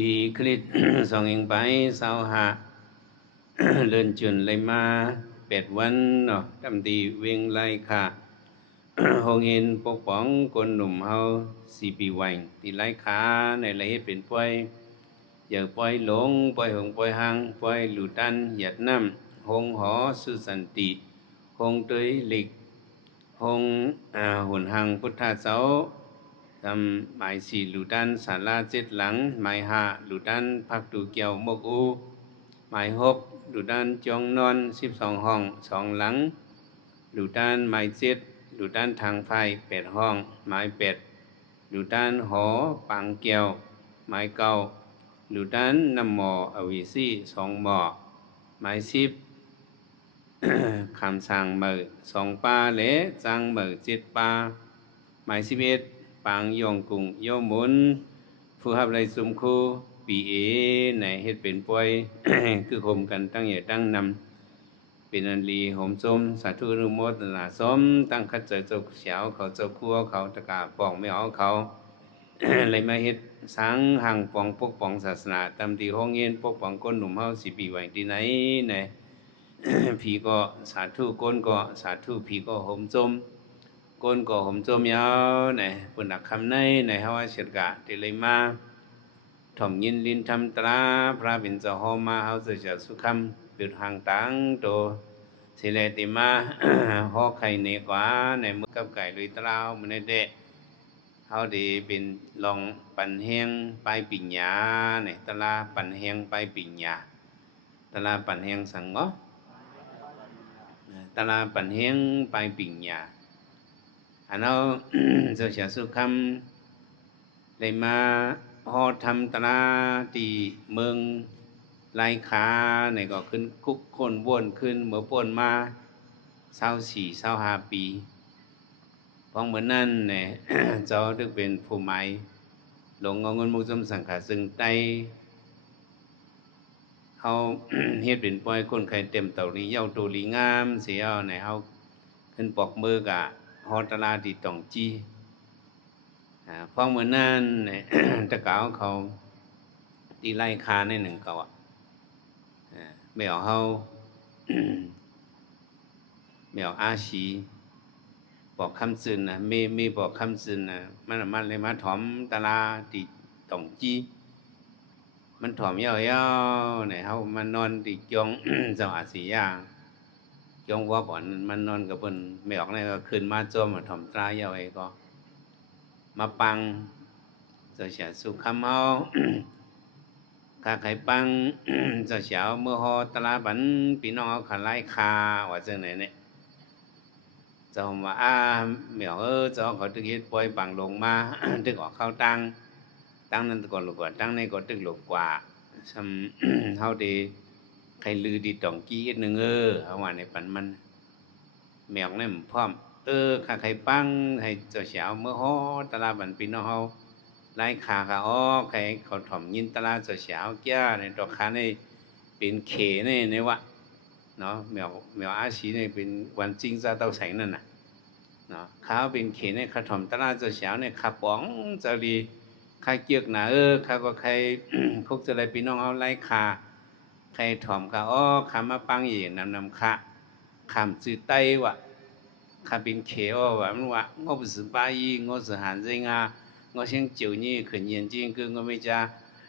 ปีคริสต์ สองเองไปเศร้าหา เลื่อนจุนเลยมา8 วันเนาะทำดีเวียงไล่ค่ะ หงเห็นปกป้องคนหนุ่มเฮา4 ปีวันที่ไล่ขาในไรเฮ็ดเป็นป่วยอย่าปล่อยหลงปล่อยหงปล่อยหังปล่อยหลุดดันหยัดน้ำหงหอสุสันติหงเตยหลิกหงหุ่นหังพุทธาเสาทำหมาย4หลุดดันศาลา7 หลังหมาย5หลุดดันพักดูเกี่ยวมกอูหมาย6หลุดดันจองนอน12 ห้อง2 หลังหลุดดันหมาย7หลุดด้านทางไฟ8 ห้องหมาย8หลุดด้านหอปังเกียวหมาย9หลุดด้านน้ำหมออวิซี2 หมอหมาย10 คำสั่งมือ2 ปาเละจังมือ7 ปาหมาย11ปังยองกุงโยมุนผู้หับไรสุมคูปีเอในเฮ็ดเป็นป่วย คือคมกันตั้งใหญ่ตั้งนำเป็นอันลีหอมส้มสาธุอนุโมทนาสมตั้งคัดเจอเจ้าเสียวเขาเจ้าครัวเขาตะกาป้องไม่เอาเขา เลยมาเฮ็ดสังหังป้องปกป้องศาสนาตามที่ห้องเรียนปกป้องคนหนุ่มเฮา4 ปีไว้ที่ไหนไหน ผีก็สาธุก้นก็สาธุผีก็หอมส้มก้นก็หอมส้มยาวไหนปุ่นหนักคำในไหนเฮาว่าเสดกะที่เลยมาถ่อมยินลินทำตราพระบิณฑหอมมาเฮาจะสุขำปิดห่างตังโตสิเลติมา หอไข่เนกว่าในมือกับไก่ลุยตราวมันเดะเฮาดีเป็นลองปันเฮงไปปิญญาในตลาปันเฮงไปปิญญาตลาปันเฮงสังเงาะตลาปันเฮงไปปิญญาอันเอา เจ้าเสียสุขำเลยมาฮอทำตลาตีเมืองลายขาในก็ขึ้นคุกคนบ้วนขึ้นเมื่อป่นมา24 25 ปีเพราะเหมือนนั่นเนี่ย เจ้าถึงเป็นผู้หมายหลงเอาเงินมุจมสังขารซึ่งไตเขา เฮ็ดเป็นป่วยคนไข้เต็มเต่าลีเย้าตัวลีงามเสียในเฮาขึ้นปอกมือกะฮอตลาที่ต้องจี้เพราะเหมือนนั่นเนี่ย ตะกาวเขาตีไล่คาในหนึ่งเก่าไม่เอาเฮา ไม่เอาอาชีบอกคำซึนนะไม่บอกคำซึนนะมันเลยมาถอมตลาที่ต้องจี้มันถอมยาวๆเนี่ยเฮามันนอนติจง เจ้าอาศียางจงว่าก่อนมันนอนกับเพิ่นไม่ออกเลยก็ขึ้นมาจ้วมาถอมตรายาวไอ้ก็มาปังเจ้าเสียสุขคำเฮา ข้าไข่ปัง เจ้าเสียวเมื่อฮอตลาบันพี่น้องเอาขันไล่คาว่าจังไหนเนี่ยเจ้าว่าเหมียวเจ้าเขาตึกเฮ็ดปล่อยปังลงมา ตึกออกเข้าตั้งนั้นก่อนลูกว่าตั้งในก็ตึกหลบกว่าซ้ำ เฮาดีใครลือดีต่องกี้อีกนึงเฮาว่าในปันมันแมวเนี่ยพร้อมข้าไข่ปังให้เจ้าเสียวเมื่อฮอตลาบันพี่น้องเฮาไล่ขาขาอ้อใครเขาถ่อมยินตลาดเจ้าเสียวแก่ในดอกคาในเป็นเขในวะเนาะแมวอาชีในเป็นวันจริงซะเต้าใส่นั่นน่ะเนาะข้าวเป็นเขในขาถ่อมตลาดเจ้าเสียวในขาป๋องเจ้าดีใครเกียกหนาข้าก็ใคร พวกจะอะไรพี่น้องเอาไล่ขาใครถ่อมขาอ้อขามาปังอีนำขาขามจือไต้วะขาเป็นเขวะมันวะงบสิบายงบสิหันใจงา我想就你去眼睛跟我们家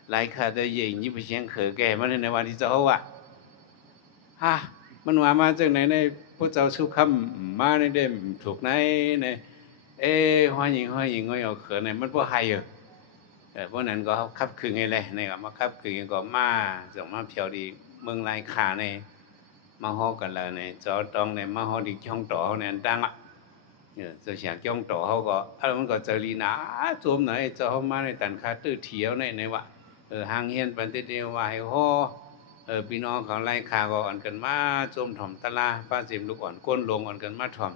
来看的人，你不想去嘅，มันในวันที่เจ้าว่าฮะมันมาจากไหนในพระเจ้าสุขมาในเดมถูกไหนในห้อยหญิงก็เอาเขินในมันพวกไฮเพราะนั้นก็ขับคืนไงเลยในก็มาขับคืนก็มาจากมาเพียวดีเมืองไรขาในมาฮอกันแล้วในจอตองในมาฮอดีช่องต่อในดังอ่ะจะเสียจ้องต่อเขาก็มันก็จะลีนาโจมไหนจะเข้ามาในตันคาตื้อเถียวในวะหางเฮียนปันติเดียวว่าให้ห่อพี่น้องเขาไล่ขาก็อ่อนกันมาโจมถ่อมตะลาป้าสิมลูกอ่อนก้นลงอ่อนกันมาถ่อ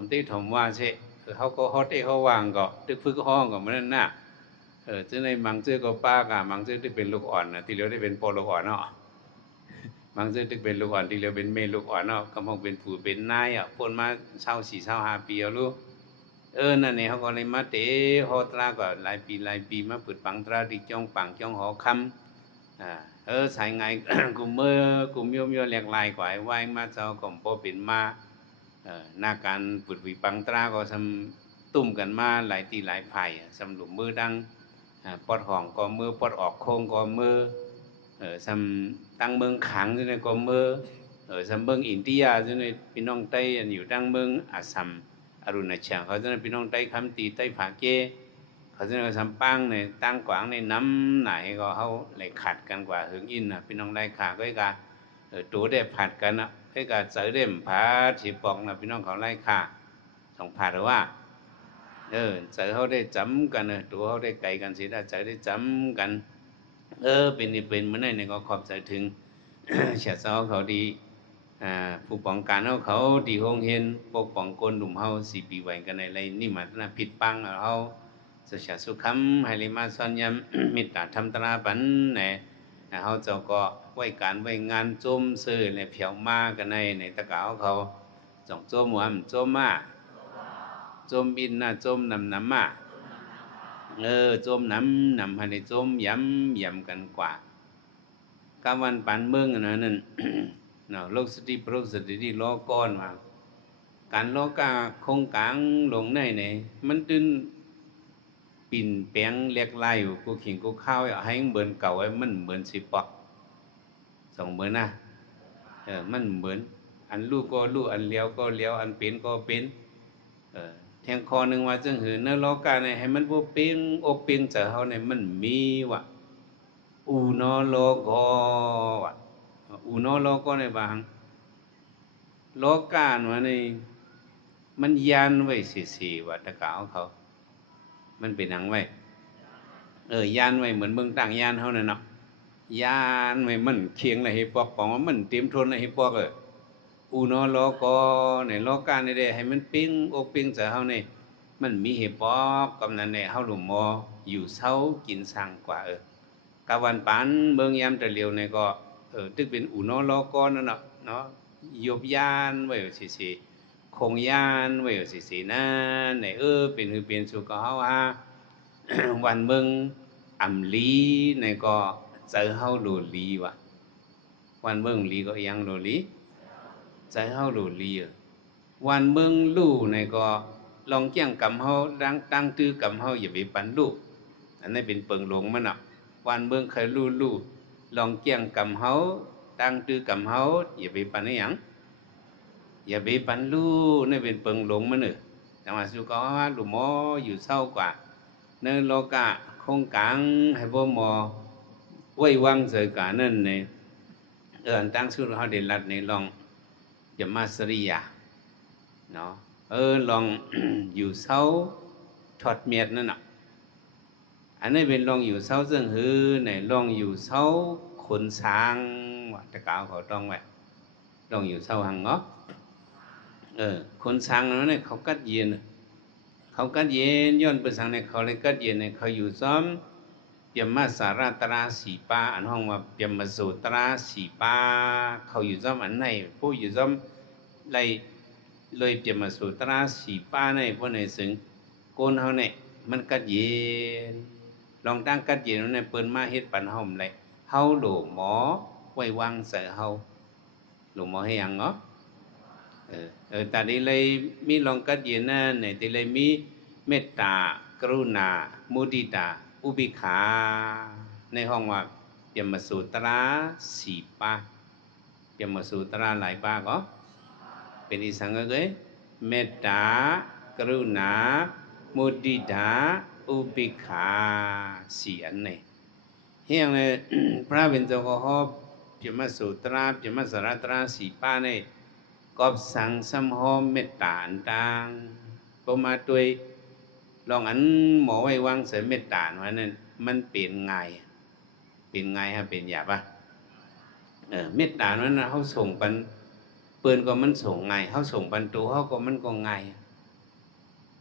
มที่ถ่อมว่าเช่เขาก็ฮอตที่เขาวางก็ตึกฝึกห้องก็มันนั่นน่ะจะในมังเจอก็ป้ากะมังเจอที่เป็นลูกอ่อนนะที่เหลือได้เป็นโปลูกอ่อนเนาะมังเจอที่เป็นลูกอ่อนที่เหลือเป็นเมลูกอ่อนเนาะกำลังเป็นผู้เป็นนายพ่นมา24-25 ปีลูก นั่นเนี่ยเขาก็เลยมาเตะฮอตราก็หลายปีมาเปิดปังตราดิจ้องปังจ้องหอคำสายไง กูเมื่อกูมีเรียกลายกว่าไว้มาเจ้าก็พอเป็นมาหน้าการปุดวิปังตราก็ทำตุ่มกันมาหลายตีหลายไผ่สำหลุมมือดังปอดห่องก็มือปอดออกโค้งก็มือสำตั้งเมืองขังอยู่ในก็มือสำเมืองอินเดียอยู่ในพี่น้องไต้อยู่ตั้งเมืองอาสัมอรุณเชียงเขาจะในพี่น้องไต้คำตีไต้ผาเกเขาจะในสัมปังในตั้งกวางในน้ำไหนก็เขาเลยขัดกันกว่าหึงอินนะพี่น้องได้ขาก็กะตัวได้ผัดกันนะให้กะเจอเด่มผาฉีปองนะพี่น้องเขาไล่ขาสองผัดหรือว่าเจอเขาได้จำกันตัวเขาได้ไกลกันสิได้เจอได้จำกันเป็นเมื่อไหร่เนี่ยก็ขอบใจถึง เฉียดเจ้าเขาดีผู้ป้องกันเขาดีห้องเห็นปกป้องคนหนุ่มเขา4 ปีไหวกันในไรนี่มันน่ะผิดปังเขาสุขสุขำให้เลยมาสอนยำมิตรทำตราปันเนี่ยเขาเจ้าก็ไว้การไว้งานจมซื้อในเพียวมากันในตะกาวเขาจ่องจมหัวจมมาจมบินน่ะจมน้ำมาจมน้ำให้ในจมย้ำกันกว่ากาวันปันเมืองนั่น เนาะโลกสติโปรสติที่ล้อก้อนมาการล้อกาคงกลางลงในเนี่ยมันตึนปิ่นแปงเรียกไล่กูขิงกูข้าวให้เหมือนเก่าไอ้มันเหมือนสิปอกเหมือนนะมันเหมือนอันลูกก็ลูกอันเลี้ยวก็เลี้ยวอันเป็นก็เป็นแทงคอหนึ่งว่าจึงหือเนื้อล้อกาเนี่ยให้มันพวกเปียงอกเปียงเจอเขาเนี่ยมันมีว่ะอูนอโลกอว่ะอูนอโลกอในบางโลกาเนาะนี่มันยันไว้สี่วัตกาของเขามันเป็นหนังไว้ยันไว้เหมือนเมืองต่างยันเขาเนี่ยเนาะยันไว้มันเคียงอะไรให้ปอกของมันเตรียมทนอะไรให้ปอกอูนอโลกอในโลกาในเดให้มันปิ้งอกปิ้งเจอเขาเนี่ยมันมีเหตุปอกกำนันเนี่ยเขาหลุมมออยู่เช้ากินสั่งกว่ากาวันปานเมืองยามแต่เลียวเนี่ยก็ตึกเป็นอูนอโลกอนั่นเนาะยบยานไว้สี่คงยานไว้สี่นั่นในเป็นสุขเขาวันเมืองอ่ำลีในก็ใจเฮาโดลีว่ะวันเมืองลีก็ยังโดลีใจเฮาโดลีวันเมืองลู่ในก็ลองเกี่ยงกำเฮาตั้งตื้อกำเฮาอย่าไปปันลู่อันนี้เป็นเปิงหลงมันอ่ะวันเมืองเคยลู่ลองเกี่ยงกำเฮาตั้งตื้อกำเฮาอย่าไปปันนี่ยังอย่าไปปันลู่นี่เป็นเปิงหลงมันแต่ว่าสุก็ว่าหลุมมออยู่เศร้ากว่าเนื้อโลกะคงกลางให้บ่มอไว้วางเสยกานั่นเนี่ยตั้งชื่อเขาเด่นรัดในลองอย่ามาสริยาเนาะลอง อยู่เศร้าถอดเมียดนั่นน่ะอันนี้เป็นลองอยู่เศร้าซึ่งหือเนี่ยลองอยู่เศร้าขนช้างว่าตะกาวเขาต้องไว้ลองอยู่เศร้าหังเนาะคนช้างนั้นเนี่ยเขากัดเย็นย้อนไปสังเนี่ยเขาเลยกัดเย็นเนี่ยเขาอยู่ซ้อมเปียมมาสาราตราสีป้าอันห้องว่าเปียมมาสูตราสีป้าเขาอยู่ซ้อมอันไหนผู้อยู่ซ้อมไล่เลยเปียมมาสูตราสีป้าในพวกในซึ่งโกนเขาเนี่ยมันกัดเย็นลองตั้งกัดเย็นในเปิ้นมาเฮ็ดปันห้องเลยเฮาโหลหมอไว้วางใส่เฮาหลวงหมอให้ยังเนาะแต่นี้เลยมีลองกัดเย็นนะเนี่ยที่เลยมีเมตตากรุณามุทิตาอุเบกขาในห้องว่าเปียมสูตราสีป้าเปียมสูตราหลายป้าก็เป็นอีสังเกตเมตตากรุณามุทิตาอุเบกขาสี่อันเนี่ยเฮียงเลย พระเป็นเจ้าก็ฮอบเปียมสูตราเปียมสารตราสีป้าเนี่ยก็สั่งสมหอมเมตตาต่างก็มาด้วยลองอันหมอไว้วางเสริมเมตตาว่านั่นมันเป็นไงฮะเป็นหยาบปะเมตตานั้นนะเขาส่งปันเปินก็มันส่งไงเขาส่งปันตัวเขาก็มันก็ไง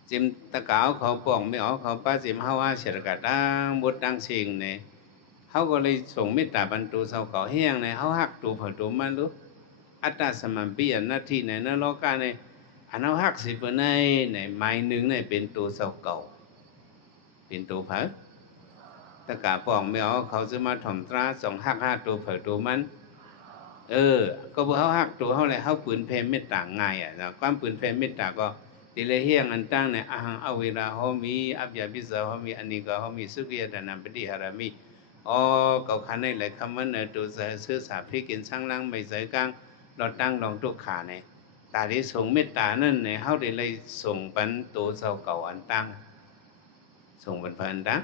จิมตะกาวเขาป่องไม่ออกเขาป้าจิมเขาว่าเฉลกะดังบดดังเสียงเนี่ยเขาก็เลยส่งเมตตาปันตัวเสาเก่าแห้งเนี่ยเขาหักตัวเผาตัวมันรู้อัตตาสมัมปีอันนาทีในนรกาเนี่ย อันเอาหักสิเปิ้นในไม้หนึ่งในเป็นตัวเสาเก่าเป็นตัวเผาตะกาปองไม่เอาเขาจะมาถ่อมตราสองหักห้าตัวเผาตัวมันก็บ่เฮาหักตัวเฮาแหละเฮาปืนแผ่เมตตาง่ายนะความปืนแผ่เมตตาก็ติเลเฮียงอันตั้งเนี่ยอะหังอเวราเฮามีอัพยาปิสาเฮามีอันนี้ก็เฮามีสุขิยตานัมปฏิหารามิเก่าคันในหลายคำมันตัวซื่อสาพิกินช่างลังไม่ใส่กลางเราตั้งลองทุกขาเนี่ยตาที่ส่งเมตตานั่นเนี่ยเฮาได้เลยส่งปันตัวเจ้าเก่าอันตั้งส่งปันอันตั้ง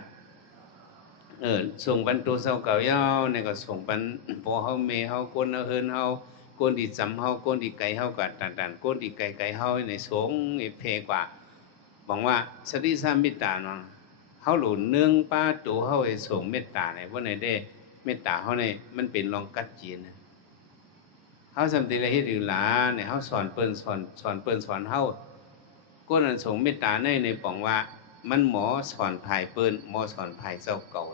ส่งปันตัวเจ้าเก่ายาวเนี่ยก็ส่งปันพอเฮาเมเฮาคนเฮินเฮาคนที่จำเฮาคนที่ไกลเฮาก็ต่างๆคนที่ไกลเฮาในสงเพกว่าบอกว่าสติสัมมิตาเนาะเฮาหลุนเนื่องป้าตัวเฮาไอ้ส่งเมตตาเนี่ยว่าไหนได้เมตตาเฮาเนี่ยมันเป็นรองกัดจีนเฮาสัมติละเฮ็ดอยู่หลาเนี่ยเฮาสอนเปิ้นสอนเฮาคนนั้นส่งเมตตาในบอกว่ามันหมอสอนภายเปิ้นหมอสอนภายเจ้าเก่า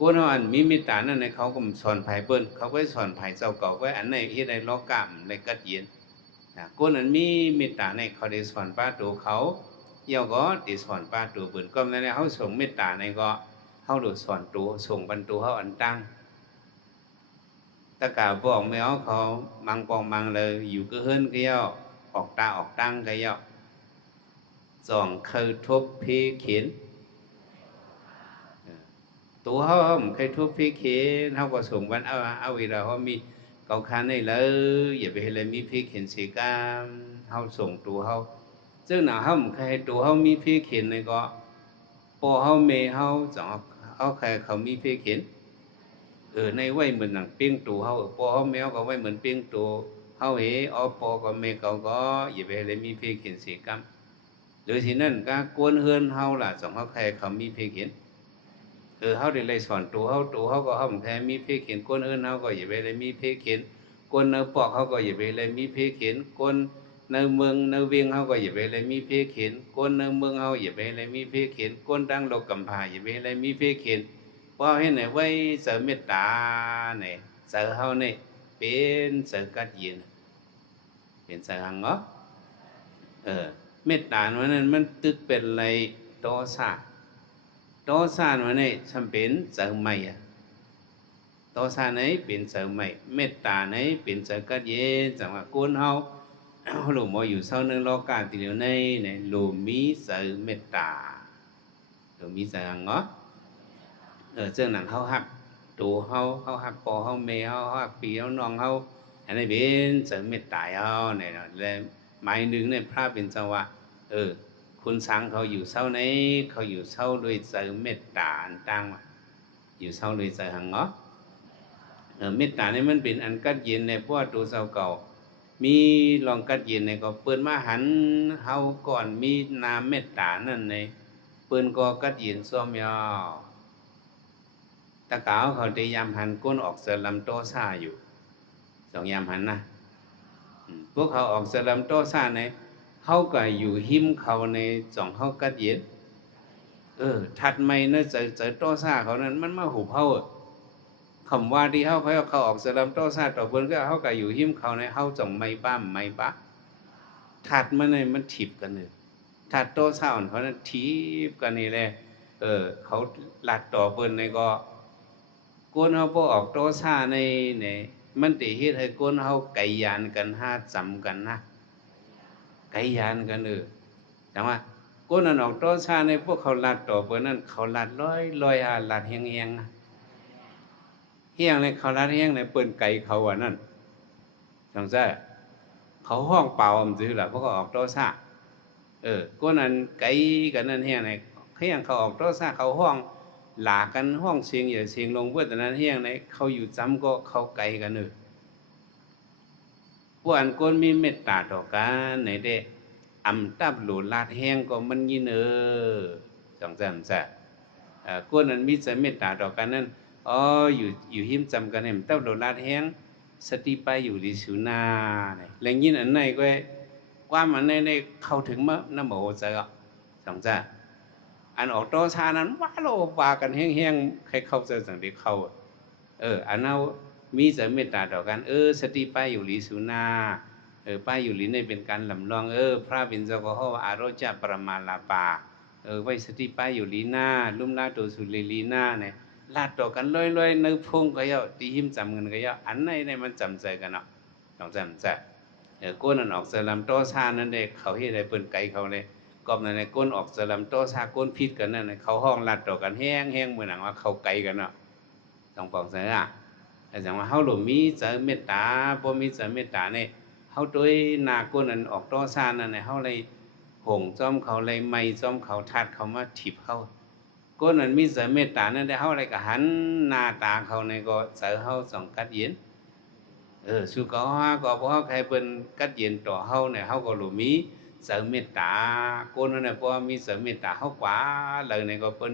กูเฮาอันมีเมตตานั่นในเขาก็สอนภายเปิ้นเขาก็สอนภายเจ้าเก่าไว้อันไหนเฮ็ดได้ล้อกามในกัดเย็นกูนั้นมีเมตตาในเขาได้สอนป้าตัวเขาเย่าก็ได้สอนป้าตัวเปิ้นก็นั่นแหละเฮาส่งเมตตาในก็เฮาดูสอนตัวส่งบรรตัวเฮาอันตั้งตะกาบอกไม่เอาเขามังปองมังเลยอยู่ก็เฮิรนก็ย่อออกตาออกตั้งก็ย่อสองเคยทบเพเขียนตัวเขาไม่เคยทบเพเขียนเขาก็ส่งวันเอาเวลาเขามีเกาคันได้เลยอย่าไปให้เลยมีเพเขียนเสียกันเขาส่งตัวเขาซึ่งหนาเขาไม่เคยตัวเขามีเพเขียนในก็พอเขาเมเขาสองเขาใครเขามีเพเขียนในไว้เหมือนหนังเปี้ยงตัวเขาพอเขาแมวก็ไว้เหมือนเปี้ยงตัวเขาพอก็เมเขาก็อย่าไปเลยมีเพเขียนเสียกันหรือที่นั่นก็กวนเฮือนเขาล่ะสองเขาใครเขามีเพเขียนเขาได้เลยสอนตัวเขาก็เขาเหมือนแค่มีเพเขียนกวนเฮือนเขาก็อย่าไปเลยมีเพเขียนกวนเนื้อปอกเขาก็อย่าไปเลยมีเพเขียนกวนเนื้อเมืองเนื้อเวียงเขาก็อย่าไปเลยมีเพเขียนกวนเนื้อเมืองเขาอย่าไปเลยมีเพเขียนกวนดังโลกกำพาอย่าไปเลยมีเพเขียนว่าให้ไหนไว้เสริมเมตตาเนี่ยเสริมเขาเนี่ยเป็นเสริมกัดยินเป็นเสริมหังเหรอเมตตานั้นมันตึกเป็นอะไรโตซาวันนี้ฉันเป็นเสริมใหม่โตซาไหนเป็นเสริมใหม่เมตตาไหนเป็นเสริมกัดยินจังว่ากุนเขาหลวงพ่ออยู่เศร้าเนื้อโลกาติเดียวในหลวงมีเสริมเมตตาหลวงมีเสริมหังเหรอเจ้าหนังเขาหักตัวเขาหักปอเขาเมเขาหักปีเขานองเขาอันนี้เป็นเสริมเมตตาเขาเนี่ยเลยหมายหนึ่งเนี่ยพระเป็นจังหวะคุณสังเขาอยู่เศร้าในเขาอยู่เศร้าด้วยเสริมเมตตาอันตั้งอยู่เศร้าด้วยเสริมหังเนาะเมตตาเนี่ยมันเป็นอันกัดเย็นในเพราะว่าตัวเศร้าเก่ามีลองกัดเย็นในก็เปิ้นมาหันเฮาก่อนมีนามเมตตานั่นในเปิ้นก็กัดเย็นซ้อมยาวตะกาวเขาได้ยามหันก้นออกเสลัมโตซ่าอยู่สองยามหันนะพวกเขาออกเสลัมโตซ่าในเขาก็อยู่หิมเขาในสองเขากัดเย็นถัดไม่เนื้อเจอโตซ่าเขานั้นมันมาหุบเขาคำว่าที่เขาออกเสลัมโตซ่าต่อเพิ่นก็เขาก็อยู่หิมเขาในเขาจ่องไม่บ้ามไม่ปะถัดมาในมันถีบกันเลยถัดโตซ่าเขานั้นถีบกันนี่แหละเขาลัดต่อเพิ่นในก็ก้นเขาพอออกโตซ่าในมันติเฮ็ดให้ก้นเขาไก่ยานกันห้าจำกันนะไก่ยานกันแต่ว่าก้นนั้นออกโตซ่าในพวกเขาลัดต่อเพิ่นนั้นเขาลัดร้อยลัดเฮียงเฮียงเลยเขาลัดเฮียงในเปิ้นไก่เขาว่านั่นจังซ่าเขาห้องเปล่ามันซื่อล่ะเพราะเขาออกโตซ่าก้นนั้นไก่กันนั่นเฮียงในเฮียงเขาออกโตซ่าเขาห้องหลากันห้องเสียงอย่าเสียงลงเพื่อแต่นั้นเฮียงไหนเขาอยู่จำก็เขาไกลกันพวกอันก้นมีเมตตาต่อกันไหนเด้อำตับหลุลาดแห้งก็มันยินจังจ้ะก้นนั้นมีใจเมตตาต่อกันนั้นอยู่หิมจำกันเห็นตับหลุลาดแห้งสติไปอยู่ดิสุนาแรงยินอันไหนก็ความอันไหนเข้าถึงมะน้ำโมใจก็จังจ้ะอันออกโตชานั้นว่าโลว่ากันแห้งๆใครเข้าใจสังเดเข้าอันเอามีใจเมตตาต่อกันสติไปอยู่ลิสุนา ป้ายอยู่ลิ้นในเป็นการลำลองพระบินเจ้าก็เขาว่าอารจาประมาลาปาไว้สติป้ายอยู่ลีหน้าลุ่มลาตัวสุลีหน้าเนี่ยลาดต่อกันลอยๆนึกพงก็เยอะตีหิมจำเงินก็เยอะอันไหนในมันจำใจกันเนาะต้องจำใจก้นนั่นออกเสลัมโตซานั่นเด็กเขาเฮ็ดได้เปิ้นไก่เขาเลยกอบนั่นในก้นออกเสลัมโตซาก้นพิษกันนั่นเขาห้องลาดต่อกันแห้งเหมือนหนังว่าเขาไก่กันเนาะต้องปองเสียแต่จังว่าเฮาหลงมีเจอเมตตาบ่มีเจอเมตตาเนี่ยเฮาด้วยนาก้นนั้นออกโตซานั่นเนี่ยเฮาเลยหงจอมเขาเลยไม่จอมเขาทัดเขามาถีบเขาก้นนั้นมีเจอเมตตานั่นได้เฮาเลยก็หันหน้าตาเขาในก็เจอเฮาสองกัดเย็นสุก็ก็เพราะใครเป็นกัดเย็นต่อเฮาเนี่ยเฮาก็หลุมีเสริมเมตตาคนนั้นน่ะเพราะมีเสริมเมตตาเฮากว่าเลยเนี่ยก็เป็น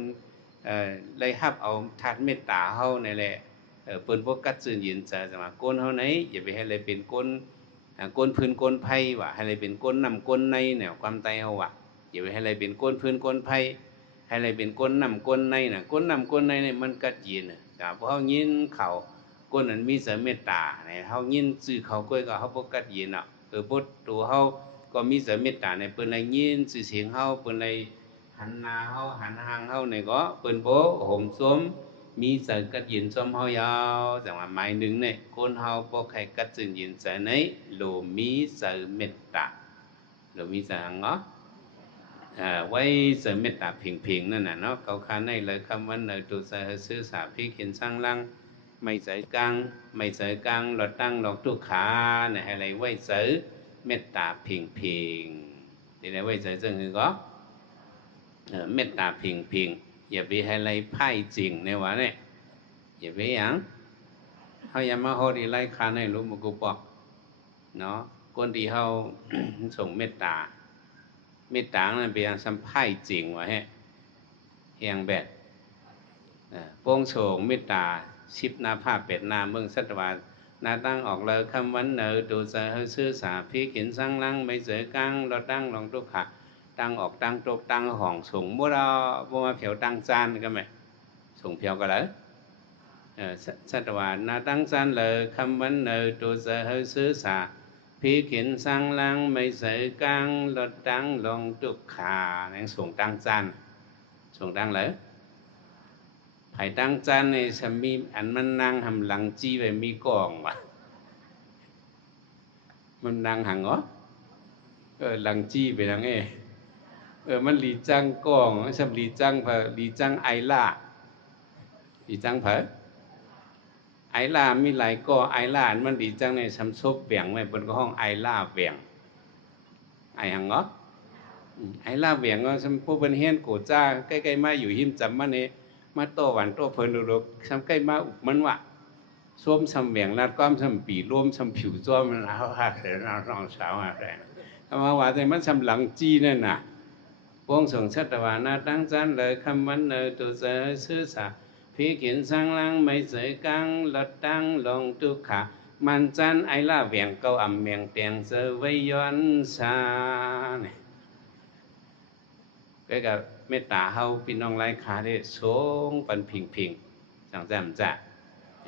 เลยฮับเอาทัดเมตตาเฮานี่แหละเปิ้นบ่กัดซื่นเย็นใจจังว่าคนเฮาไหนอย่าไปให้เลยเป็นคนพื้นคนไผว่าให้เลยเป็นคนนำคนในแนวความตายเฮาว่าอย่าไปให้เลยเป็นคนพื้นคนไผให้เลยเป็นคนนำคนในน่ะคนนำคนในเนี่ยมันกัดเย็นน่ะแต่พอเฮายินเขาคนนั้นมีเสริมเมตตาเนี่ยเฮายินชื่อเขาก้อยก็เฮาบ่กัดเย็นเนาะบ่ตัวเฮาก็มีเสริมเมตตาเนี่ยเปิ้นเลยยินชื่อเสียงเฮาเปิ้นเลยหันหน้าเฮาหันหางเฮาเนี่ยก็เปิ้นบ่ห่มสวมมีเสริมกัดเย็นสวมเฮายาวจังว่าหมายนึงเนี่ยคนเฮาบ่ใครกัดซื่นเย็นใจไหนโลมีเสริมเมตตาโลมีเสริมเนาะไว้เสริมเมตตาเพ่งๆนั่นน่ะเนาะเขาคาในเลยคำว่าเนตุสะซื่อสาพิเขียนสร้างลังไม่ใส่กลางหลอดตั้งหลอกทุกขาเนี่ยให้ไรไว้เสริมเมตตาเพ่งที่ไหนไว้เสริมซึ่งคือก็เมตตาเพ่งอย่าไปให้ไรไพ่จริงในวะเนี่ยอย่าไปอย่างเขาอย่ามาโหดีไรคาในรู้มุกุปอกเนาะคนที่เขาส่งเมตตานั่นเป็นสัมไพ่จริงวะฮะเฮียงแบดโป้งโฉงเมตตาชิบนาภาพเป็ดนาเมืองสัตวานาตั้งออกเลยคำวันเนอดูเสอซื่อสาพี่ขินสังลังไม่เสือกลางเราตั้งลองทุกขะตั้งออกตั้งตกตั้งห่องสูงบ่เราบ่มาเผียวตั้งจานก็ไหมสูงเผียวก็เลยสัตวานาตั้งจานเลยคำวันเนอดูเสอซื่อสาพี่ขินสังลังไม่เสือกลางเราตั้งลองทุกขะนั่นสูงตั้งจานสูงตั้งเลยไผ่ตั้งจานในสมีอันมันนั่งทำหลังจี้ไปมีกองวะมันนั่งหังเหรอหลังจี้ไปนั่งมันหลีจังกองสำหลีจังเผหลีจังไอล่าหลีจังเผไอล่ามีหลายกอไอล่ามันหลีจังในสำซบเบี่ยงไว้บนก็ห้องไอล่าเบี่ยงไอหังเหรอไอล่าเบี่ยงก็สำผู้เป็นเฮียนโกจ้าใกล้ๆมาอยู่หิมจำมันเนี่ยมาโตหวานโตเพลินดูๆซ้ำใกล้มาอุบมันว่าส้วมซ้ำเบี่ยงนัดก้อมซ้ำปีร่วมซ้ำผิวจ้วมันเอาหักเสียน้องสาวอะไรทำมาว่าแต่มันซ้ำหลังจีนั่นน่ะวงส่งชัตวานาตั้งจันเลยคำวันเนอตุเสอซื่อสาพี่เขียนสังลังไม่เสยกังหลัดตั้งลงทุกขามันจันไอล่าเบี่ยงเกาอ่ำเมียงเตียงเสอไว้ย้อนซาเนี่ยก็กับเมตตาเฮาพี่น้องไร้ขาได้ส่งปันพิงจังแจ่มจ้ะ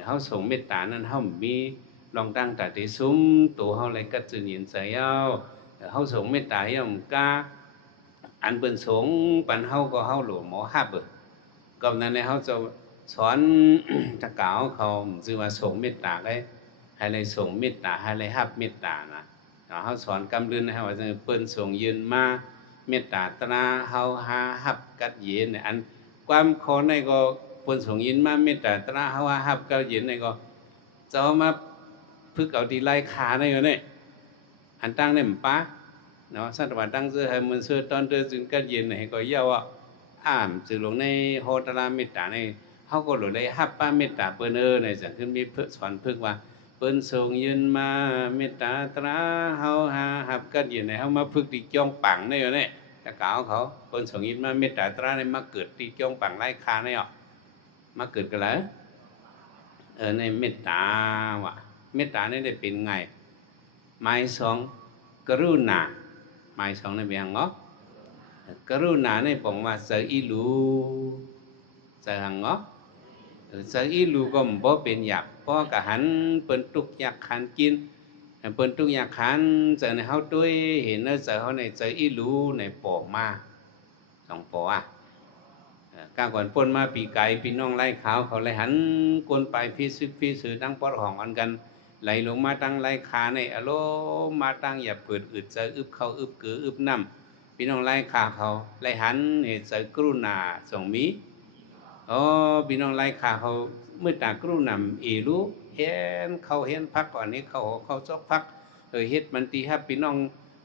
เฮาส่งเมตตานั้นเฮามีลองตั้งแต่ที่ซุ้มตัวเฮาเลยกัดจืนยินใส่เฮาส่งเมตตาย่อมกาอันเป็นสงปันเฮาก็เฮาหลวงหมอฮับก็นั้นในเฮาจะสอนตะกาวเขาชื่อว่าส่งเมตตาได้ให้เลยส่งเมตตาให้เลยฮับเมตตานะเฮาสอนกำลืนให้ว่าเปิ้นส่งยืนมาเมตตาตราเฮาหาฮับกัดเย็นอันความขอในก็เปิ้นส่งยินมาเมตตาตราเฮาหาฮับกัดเย็นในก็จะมาพึกเอาที่ไล่ขาในอยู่นี่อันตั้งในป้าเนาะสัตว์วันตั้งเสื้อให้มันเสื้อตอนเดินจึงกัดเย็นให้ก็เยาว่าจึงลงในโหตราเมตตาในเฮาก็หลุดได้ฮับป้าเมตตาเปิ้นในจังขึ้นมีเพิ่นสอนพึกว่าเปิ้นส่งยืนมาเมตตาตราเฮาหาฮับกัดเย็นให้เฮามาพึกที่จ้องปังในอยู่นี่ตะกาวเขาเปิ้นส่งยินมาเมตตาตราในมาเกิดที่จ้องปังไล่คาในอ่ะมาเกิดกันแล้วในเมตตาว่ะเมตตานี่ได้เป็นไงหมายสองกรุณาหมายสองในเบียงเนาะกรุณาในบอกว่าเสอีลูเสหังเนาะเสอีลูก็บ่เป็นหยักเพราะกะหันเปิ้นตุกยักหันกิน เปิ้นทุกอย่างขันเจอในเฮาด้วยเห็นเนอเจอเฮาในเจออีรู้ในปอมาสองปออ่ะก้าวก่อนป่นมาปีไก่พี่น้องไล่ขาวเขาไล่หันกวนไปพี่ซื้อตั้งปอดห้องอันกันไหลลงมาตั้งไล่ขาในอโลมาตั้งอย่าเปิดอึดเจออึบเข้าอึบเกืออึบน้ำพี่น้องไล่ขาเขาไล่หันเห็นเจอกรุณาส่งมีอ๋อพี่น้องไล่ขาเขาเมื่อตากรุณาอีรู้เห็นเขาเห็นพักก่อนนี้เขาจอกพักเฮ็ดมันตีครับพี่น้อง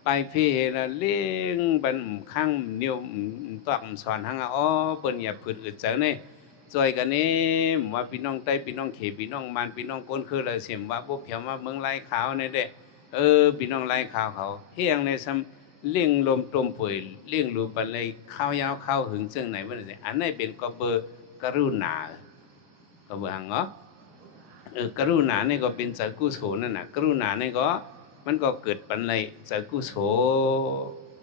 ไปพี่ละเลี้ยงบันข้างนิ้วตอกสอนหังอ๋อเปิ้นอย่าผืดอึดเจอเนี่ยจอยกันนี้ว่าพี่น้องใต้พี่น้องเขพี่น้องมันพี่น้องก้นคือเลยเสียมว่าพวกเพียงว่าเมืองไร่ขาวเนี่ยเด้พี่น้องไร่ขาวเขาเฮียงในซ้ำเลี้ยงลมตมป่วยเลี้ยงรูปันเลยข้าวยาวข้าวหึงซึ่งไหนมันสิอันนี้เป็นกเบอร์กรุณากเบอร์หังเนาะกรุณาเนี่ยก็เป็นใจกุศลนั่นน่ะกรุณาเนี่ยก็มันก็เกิดปันเลยใจกุศล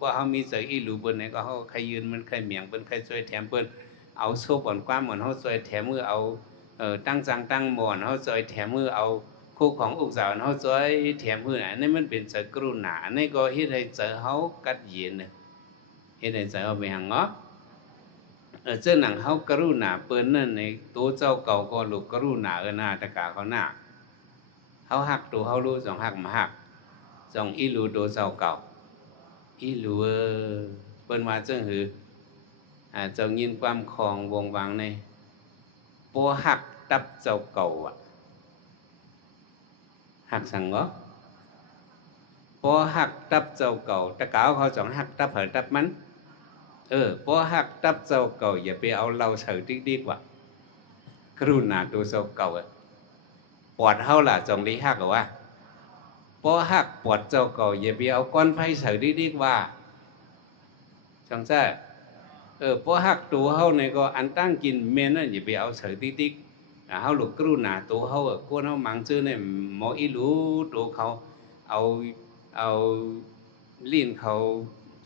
ว่าเขามีใจอีหลูเปิ้นเนี่ยก็เขาใครยืนมันใครเมียงเปิ้นใครช่วยแถมเปิ้นเอาโซ่ก่อนความเหมือนเขาช่วยแถมมือเอาตั้งจังตั้งหมอนเขาช่วยแถมมือเอาคู่ของอุกสาวเขาช่วยแถมมืออันนี้มันเป็นใจกรุณาอันนี้ก็เฮ็ดให้ใจเขากัดเย็นเนี่ยเฮ็ดให้ใจเขาไปหังเนาะเจ้าหนังเขากรุณาเปิ้นนั่นในตัวเจ้าเก่าก็ลูกกรุณาหน้าตะกาเขาหน้าเขาหักตัวเขารู้สองหักมาหักสองอีรู้ตัวเจ้าเก่าอีรู้เปิ้นมาจังหือเจ้ายินความคลองวงวางในปัวหักตับเจ้าเก่าอ่ะหักสังก็ปัวหักตับเจ้าเก่าตะกาเขาสองหักตับเหรอตับมันปัวหักตับเจ้าเก่าอย่าไปเอาเราเฉยดีกว่ากรุณาตัวเจ้าเก่าปวดเฮาล่ะจงดีหักว่าปัวหักปวดเจ้าเก่าอย่าไปเอาก้อนไฟเฉยดีกว่าจังซ่าปัวหักตัวเฮาในก็อันตั้งกินเมนนั่นอย่าไปเอาเฉยติ๊กเฮาลูกกรุณาตัวเฮาพวกเฮามังชื่อเนี่ยหมออีรู้ตัวเขาเอาลิ้นเขา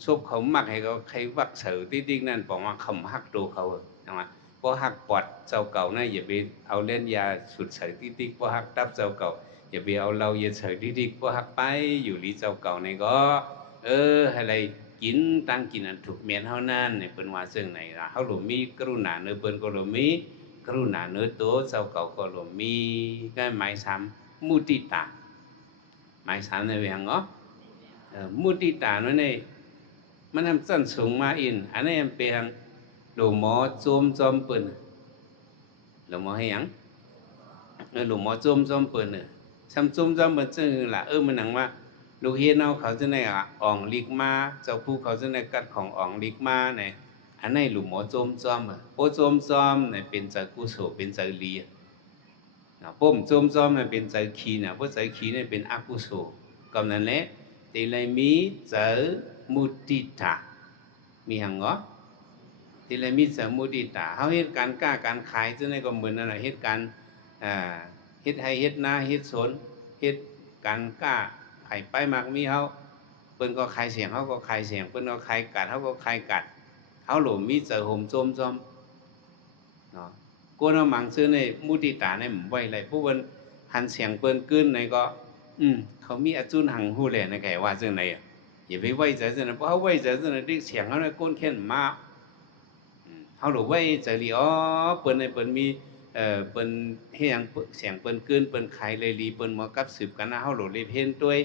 ซบเขามักให้เขาใครวักเฉยติ๊กนั่นบอกว่าคำหักตัวเขาใช่ไหมพอหักปอดเจ้าเก่านะอย่าไปเอาเล่นยาสุดเฉยติ๊กพอหักตับเจ้าเก่าอย่าไปเอาเราอย่าเฉยติ๊กพอหักไปอยู่ลีเจ้าเก่าในก็อะไรกินตั้งกินอันถูกเมียนเฮานั่นเนี่ยเป็นว่าซึ่งไหนล่ะเฮาหลุมมีกรุณาเนื้อเปิ้นก็หลุมมีกรุณาเนื้อตัวเจ้าเก่าก็หลุมมีก็หมายซ้ำมุติตาหมายซ้ำในเรื่องเนาะมุติตานั่นนี่มันทำสั้นสูงมาอินอันนี้มันเป็นหลวงหมอจมเปิ้นหลวงหมอให้ยังหลวงหมอจมเปิ้นเนี่ยซ้ำจมเปิ้นซึ่งล่ะมันหนังว่าลูกเฮียนเอาเขาจะในอ่องลิกมาเจ้าผู้เขาจะในกัดของอ่องลิกมาเนี่ยอันนี้หลุมหมอจมโอ้จมเนี่ยเป็นใจกุศลเป็นใจลีป้มจมเนี่ยเป็นใจขีเนี่ยเพราะใจขีเนี่ยเป็นอกุศลก็นั่นแหละแต่เลยมีใจมุติตามีหังเหรอแต่เลยมีใจมุติตาเขาเหตุการกล้าการขายจะในก็เหมือนนั่นแหละเหตุการเฮ็ดให้เฮ็ดนาเฮ็ดสวนเฮ็ดการกล้าไผ่ไปมากมีเขาเปิ้นก็คายเสียงเขาก็คายเสียงเปิ้นก็คายกัดเขาก็คายกัดเขาหลวมมีเจอห่มจมเนาะกูน่ามังซื้อในมุติตาในหมู่ไว้เลยผู้เปิ้นหันเสียงเปิ้นกึ้นในก็เขามีอาจุนหังหู้แหละในแก่ว่าจังได๋อย่าไปไว้ใจจังนั้นเพราะเขาไว้ใจจังนั้นดิเสียงเขาในก้นแค้นมาเขาหลวมไว้ใจลีเปิ้นในเปิ้นมีเปิ้นเฮียงเสียงเปิ้นกึ้นเปิ้นขายเลยลีเปิ้นมากับสืบกันนะเฮาโหลเลยเพ่นด้วย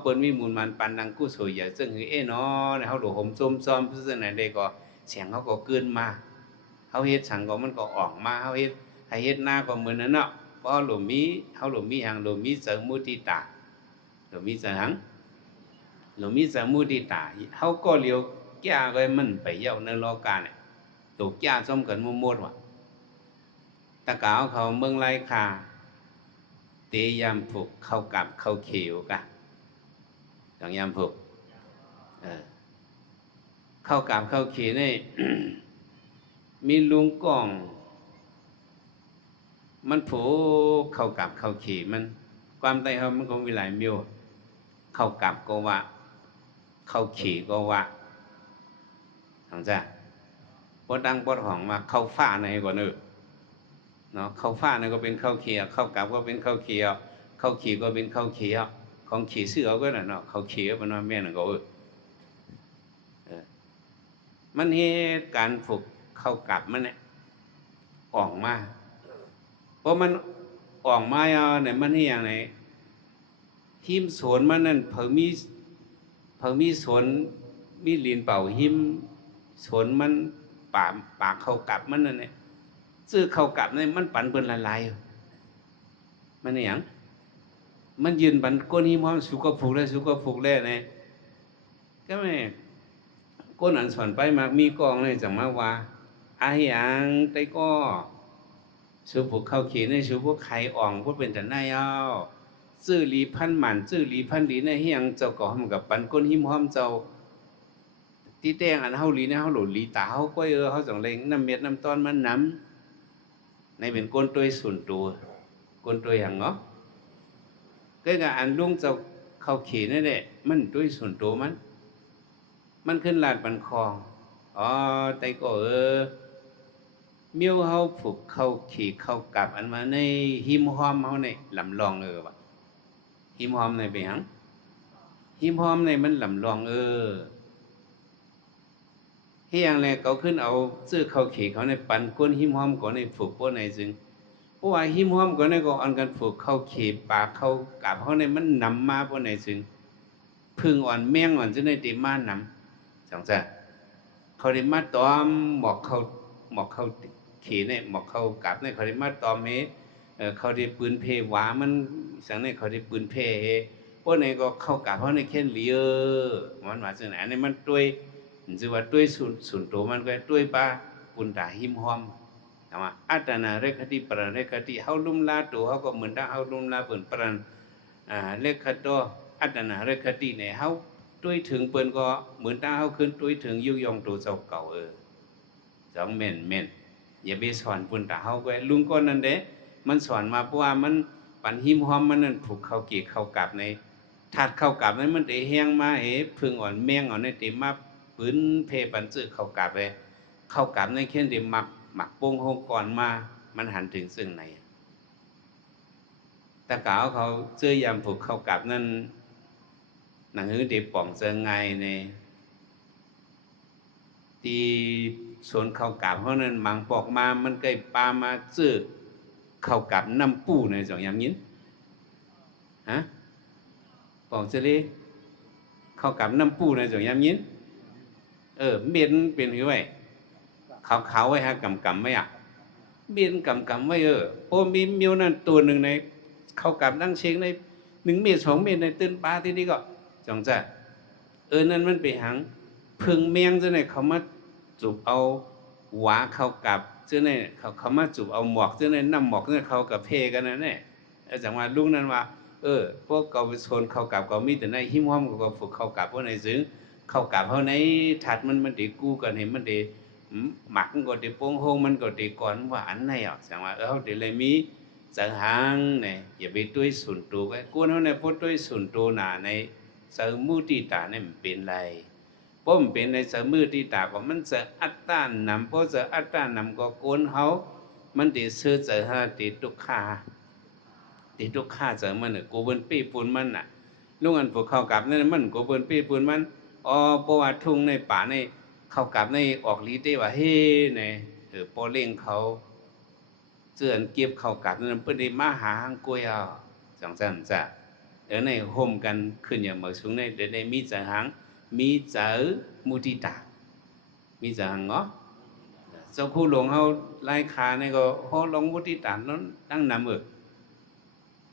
เปิ้นมีมูลมันปันดังกู้สวยอย่าซึ่งเนาะเฮาโหลห่มซ้อมๆซื่อๆนั่นได้ก็เสียงเขาก็กึ้นมาเฮาเฮ็ดสังก็มันก็ออกมาเฮาเฮ็ดให้เฮ็ดหน้าก็เหมือนนั้นเนาะเพราะโหลมีเฮาโหลมีหังโหลมีเสริมมุติตาโหลมีเสริมหังโหลมีเสริมมุติตาเฮาก็เลียวแก่ก็มันไปเย้าในโลกาเนี่ยตกแก่ซ้อมกันหมดว่ะตะกาวเขาเมืองไรค่ะเตยามผูกเข้ากับเข้าเขียวกันอย่างยามผูกเข้ากับเข้าเขียวนี่ มีลุงกองมันผูกเข้ากับเข้าเขียวมันความใต้เขามันก็มีหลายมิวเข้ากับก็ว่าเข้าเขียวก็ว่าถังจ้ะปอดังปอดห้องมาเข้าฟ้าในก่อนเนาะข้าวฟ้านี่ก็เป็นข้าวเขียวข้าวกลับก็เป็นข้าวเขียวข้าวขีก็เป็นข้าวเขียว ของขี่ซื้อเอาก็น่ะเนาะเขาขี่ก็มันว่าแม่นก็มันเหตุการฝึกเข้ากลับมันเนี่ยออกมาเพราะมันออกมาเนี่ยมันนี่อย่างไหนหิมสวนมันนั่นเพิ่งมีสวนมีลีนเป่าหิมสวนมันป่าเข้ากลับมันนั่นเนี่ยซื้อเข้ากลับเนี่ยมันปั่นเปิ้นละลายมันนี่อย่างมันยืนปั่นก้นหิมห้อมสุกผูกแล้วเนี่ยก็ไม่ก้นอันสอนไปมากมีกองเลยจังมาว่าอาหยังไต้ก็สูบผูกเข้าขีในสูบพวกไข่อ่องพวกเป็นแต่หน้าเอาซื้อหลีพันหมันซื้อหลีพันหลีในเฮียงเจ้าก็หอมกับปันก้นหิมห้อมเจ้าที่แดงอันเฮาหลีนะเฮาหลุดหลีตาเฮาก้อยเฮาจังเลงน้ำเม็ดน้ำตอนมันน้ำในเป็นก้นตัวส่วนตัวก้นตัวอย่างเนาะก็กับอันลุงเจ้าเข้าขีนั่นแหละมันตัวส่วนตัวมันขึ้นลาดบันคองอ๋อไต้ก็เมียวเฮาผูกเข้าขี่เข้ากับอันมาในหิมหอมเฮาในลำลองว่ะหิมหอมในไปหังหิมหอมในมันลำลองเฮียงแลเขาขึ้นเอาซื้อเข้าขี่เขาในปั่นก้นหิมหอมก่อนในผูกป้นในจึงเพราะว่าหิมหอมก่อนในก็อันกันผูกเข้าขี่ปากเข้ากับเขาในมันนำมาป้นในจึงพึ่งอ่อนแมงอ่อนจึงในตีมานำจังจ้ะเขาได้มาตอมหมอกเขาขี่เนี่ยหมอกเขากับเนี่ยเขาได้มาตอมเขาได้ปืนเพหวามันสังเนี่ยเขาได้ปืนเพพวกนี้ก็เข้ากับเพราะในเข่นเหลียมันมาจากไหนเนี่ยมันด้วยจือว่าด้วยส่วนตัวมันก็ด้วยป้าปุนตาหิมหอมแต่ว่าอัตนาเรคติปรเรคติเฮาลุ่มลาตัวเขาก็เหมือนถ้าเฮาลุ่มลาเปิ่นปรันเลขตัวอัตนาเรคติเนี่ยเฮาด้วยถึงเปิ่นก็เหมือนถ้าเฮาขึ้นด้วยถึงยุยงตัวเจ้าเก่าจังเม่นอย่าไปสอนปุนตาเฮาก็ลุงก้นนั่นเด้มันสอนมาเพราะว่ามันปันหิมหอมมันนั่นผูกเข้ากี่เข้ากับในถัดเข้ากับนั้นมันได้แห้งมาพึ่งอ่อนแมงอ่อนในติมาปืนเพปันจื้อเข้ากับเลยเข้ากับในเข่นได้หมักโป่งโฮงก่อนมามันหันถึงซึ่งไหนแต่กล่าวเขาเสื้อยามผูกเข้ากับนั่นหนังหื้อเด็บป่องเจอไงในตีสวนเข้ากับเพราะนั้นหมังปอกมามันใกล้ปลามาซื้อเข้ากับน้ำปูในสองอย่างนี้ฮะปอกเจริเข้ากับน้ำปูในสองอย่างนี้เบ็ดเป็นหรือไงขาวไว้ฮะกำไว้เบ็ดกำไว้พอมีเมียวนั่นตัวหนึ่งในเข้ากับนั่งเชงใน1 เมตร 2 เมตรในตื้นปลาที่นี่ก็จังจ้ะนั่นมันไปหังพึ่งเมียงจะไหนเขามาจูบเอาหวาเข้ากับเจ้าเนี่ยเขามาจูบเอาหมอกเจ้าเนี่ยน้ำหมอกเนี่ยเขากับเพกันนั่นแหละจังว่าลุงนั้นว่าพวกเขาไปโซนเข้ากับเขามีแต่ในหิมห้อมก็ฝึกเข้ากับเพราะในซึ้งเข้ากับเพราะในถัดมันได้กู้กันเห็นมันได้หมักก็ได้โป้งโฮงมันก็ได้ก่อนว่าอันไหนจังว่าเขาได้เลยมีจังหังเนี่ยอย่าไปด้วยส่วนตัวก็กู้เขาเนี่ยพดด้วยส่วนตัวหนาในสมุติตาเนี่ยมันเป็นไรป้อมเป็นในสมือที่ตาก็มันจะอัตตานำเพราะจะอัตตานำก็โกนเขามันติซื้อจะหาติทุกขาจะมันกูเบิ้นปีปูนมันลุงอันพวกเข้ากับนั่นมันกูเบิ้นปีปูนมันเพราะว่าทุ่งในป่าในเข้ากับในออกลีเตว่าเฮ้ในปอเล่งเขาเจือนเก็บเข้ากับนั่นเปิ้นได้มาหาหางกล้วยเอาจังซั่นจ้ะในห่มกันขึ้นอย่างมาสูงในได้มีจังหังมีเจอมุติตามีเจอหังเนาะเจ้าคู่หลวงเขาไล่ขาในก็เขาลองมุติตานั้นตั้งนำ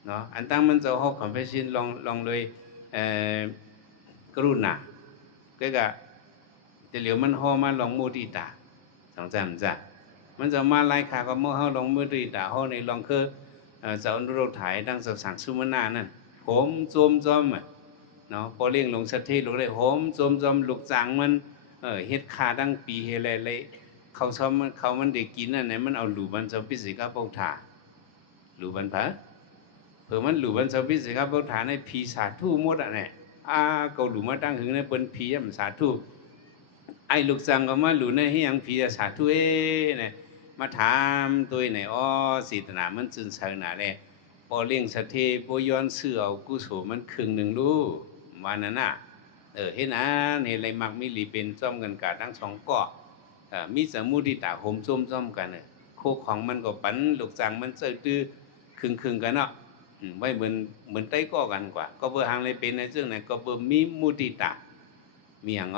เนาะอันตั้งมันจะเขาคอนเฟชชินลองเลยกรุณาก็จะเหลียวมันห่อมาลองมุติตาสองจำจ้ะมันจะมาไล่ขาก็เมื่อเขาลองมุติตาเขาในลองคือเจ้าอนุโรธถ่ายดังสั่งสุมานานั่นผมโจมเนาะพอเลี้ยงลงสถิลงได้โหมจมลูกจังมันเฮ็ดคาดังปีเฮเลยเขาซ้อมมันได้กินอันไหนมันเอาหลูมันจะพิสิกาปกถาหลูมันพะเผื่อมันหลูมันจะพิสิกาปกถาในผีสาธุหมดเนี่ยเกาหลูมาตั้งหึงในเปิ้นผีมันสาธุไอ้ลูกจังก็มาหลูในให้ยังผีสาธุเนี่ยมาถามตัวไหนสีตนามันจึนเชิงหนาเลย ปอเลี้ยงสะเทปอย้อนเสื้อเอากุศลมันครึ่งหนึ่งรู้วันนั้นน่ะเห็นนะเห็นอะไรมักมีหลีเป็นจ้อมกันกาทั้งสองเกาะมีสมุติตาโหมจ้อมกันโคของมันก็ปันลูกจังมันเจอตื้อครึ่งกันเนาะไว้เหมือนใต้ก่อกันกว่าก็เบอร์หางเลยเป็นในเรื่องไหนก็เบอร์มีมุติตามีอย่าง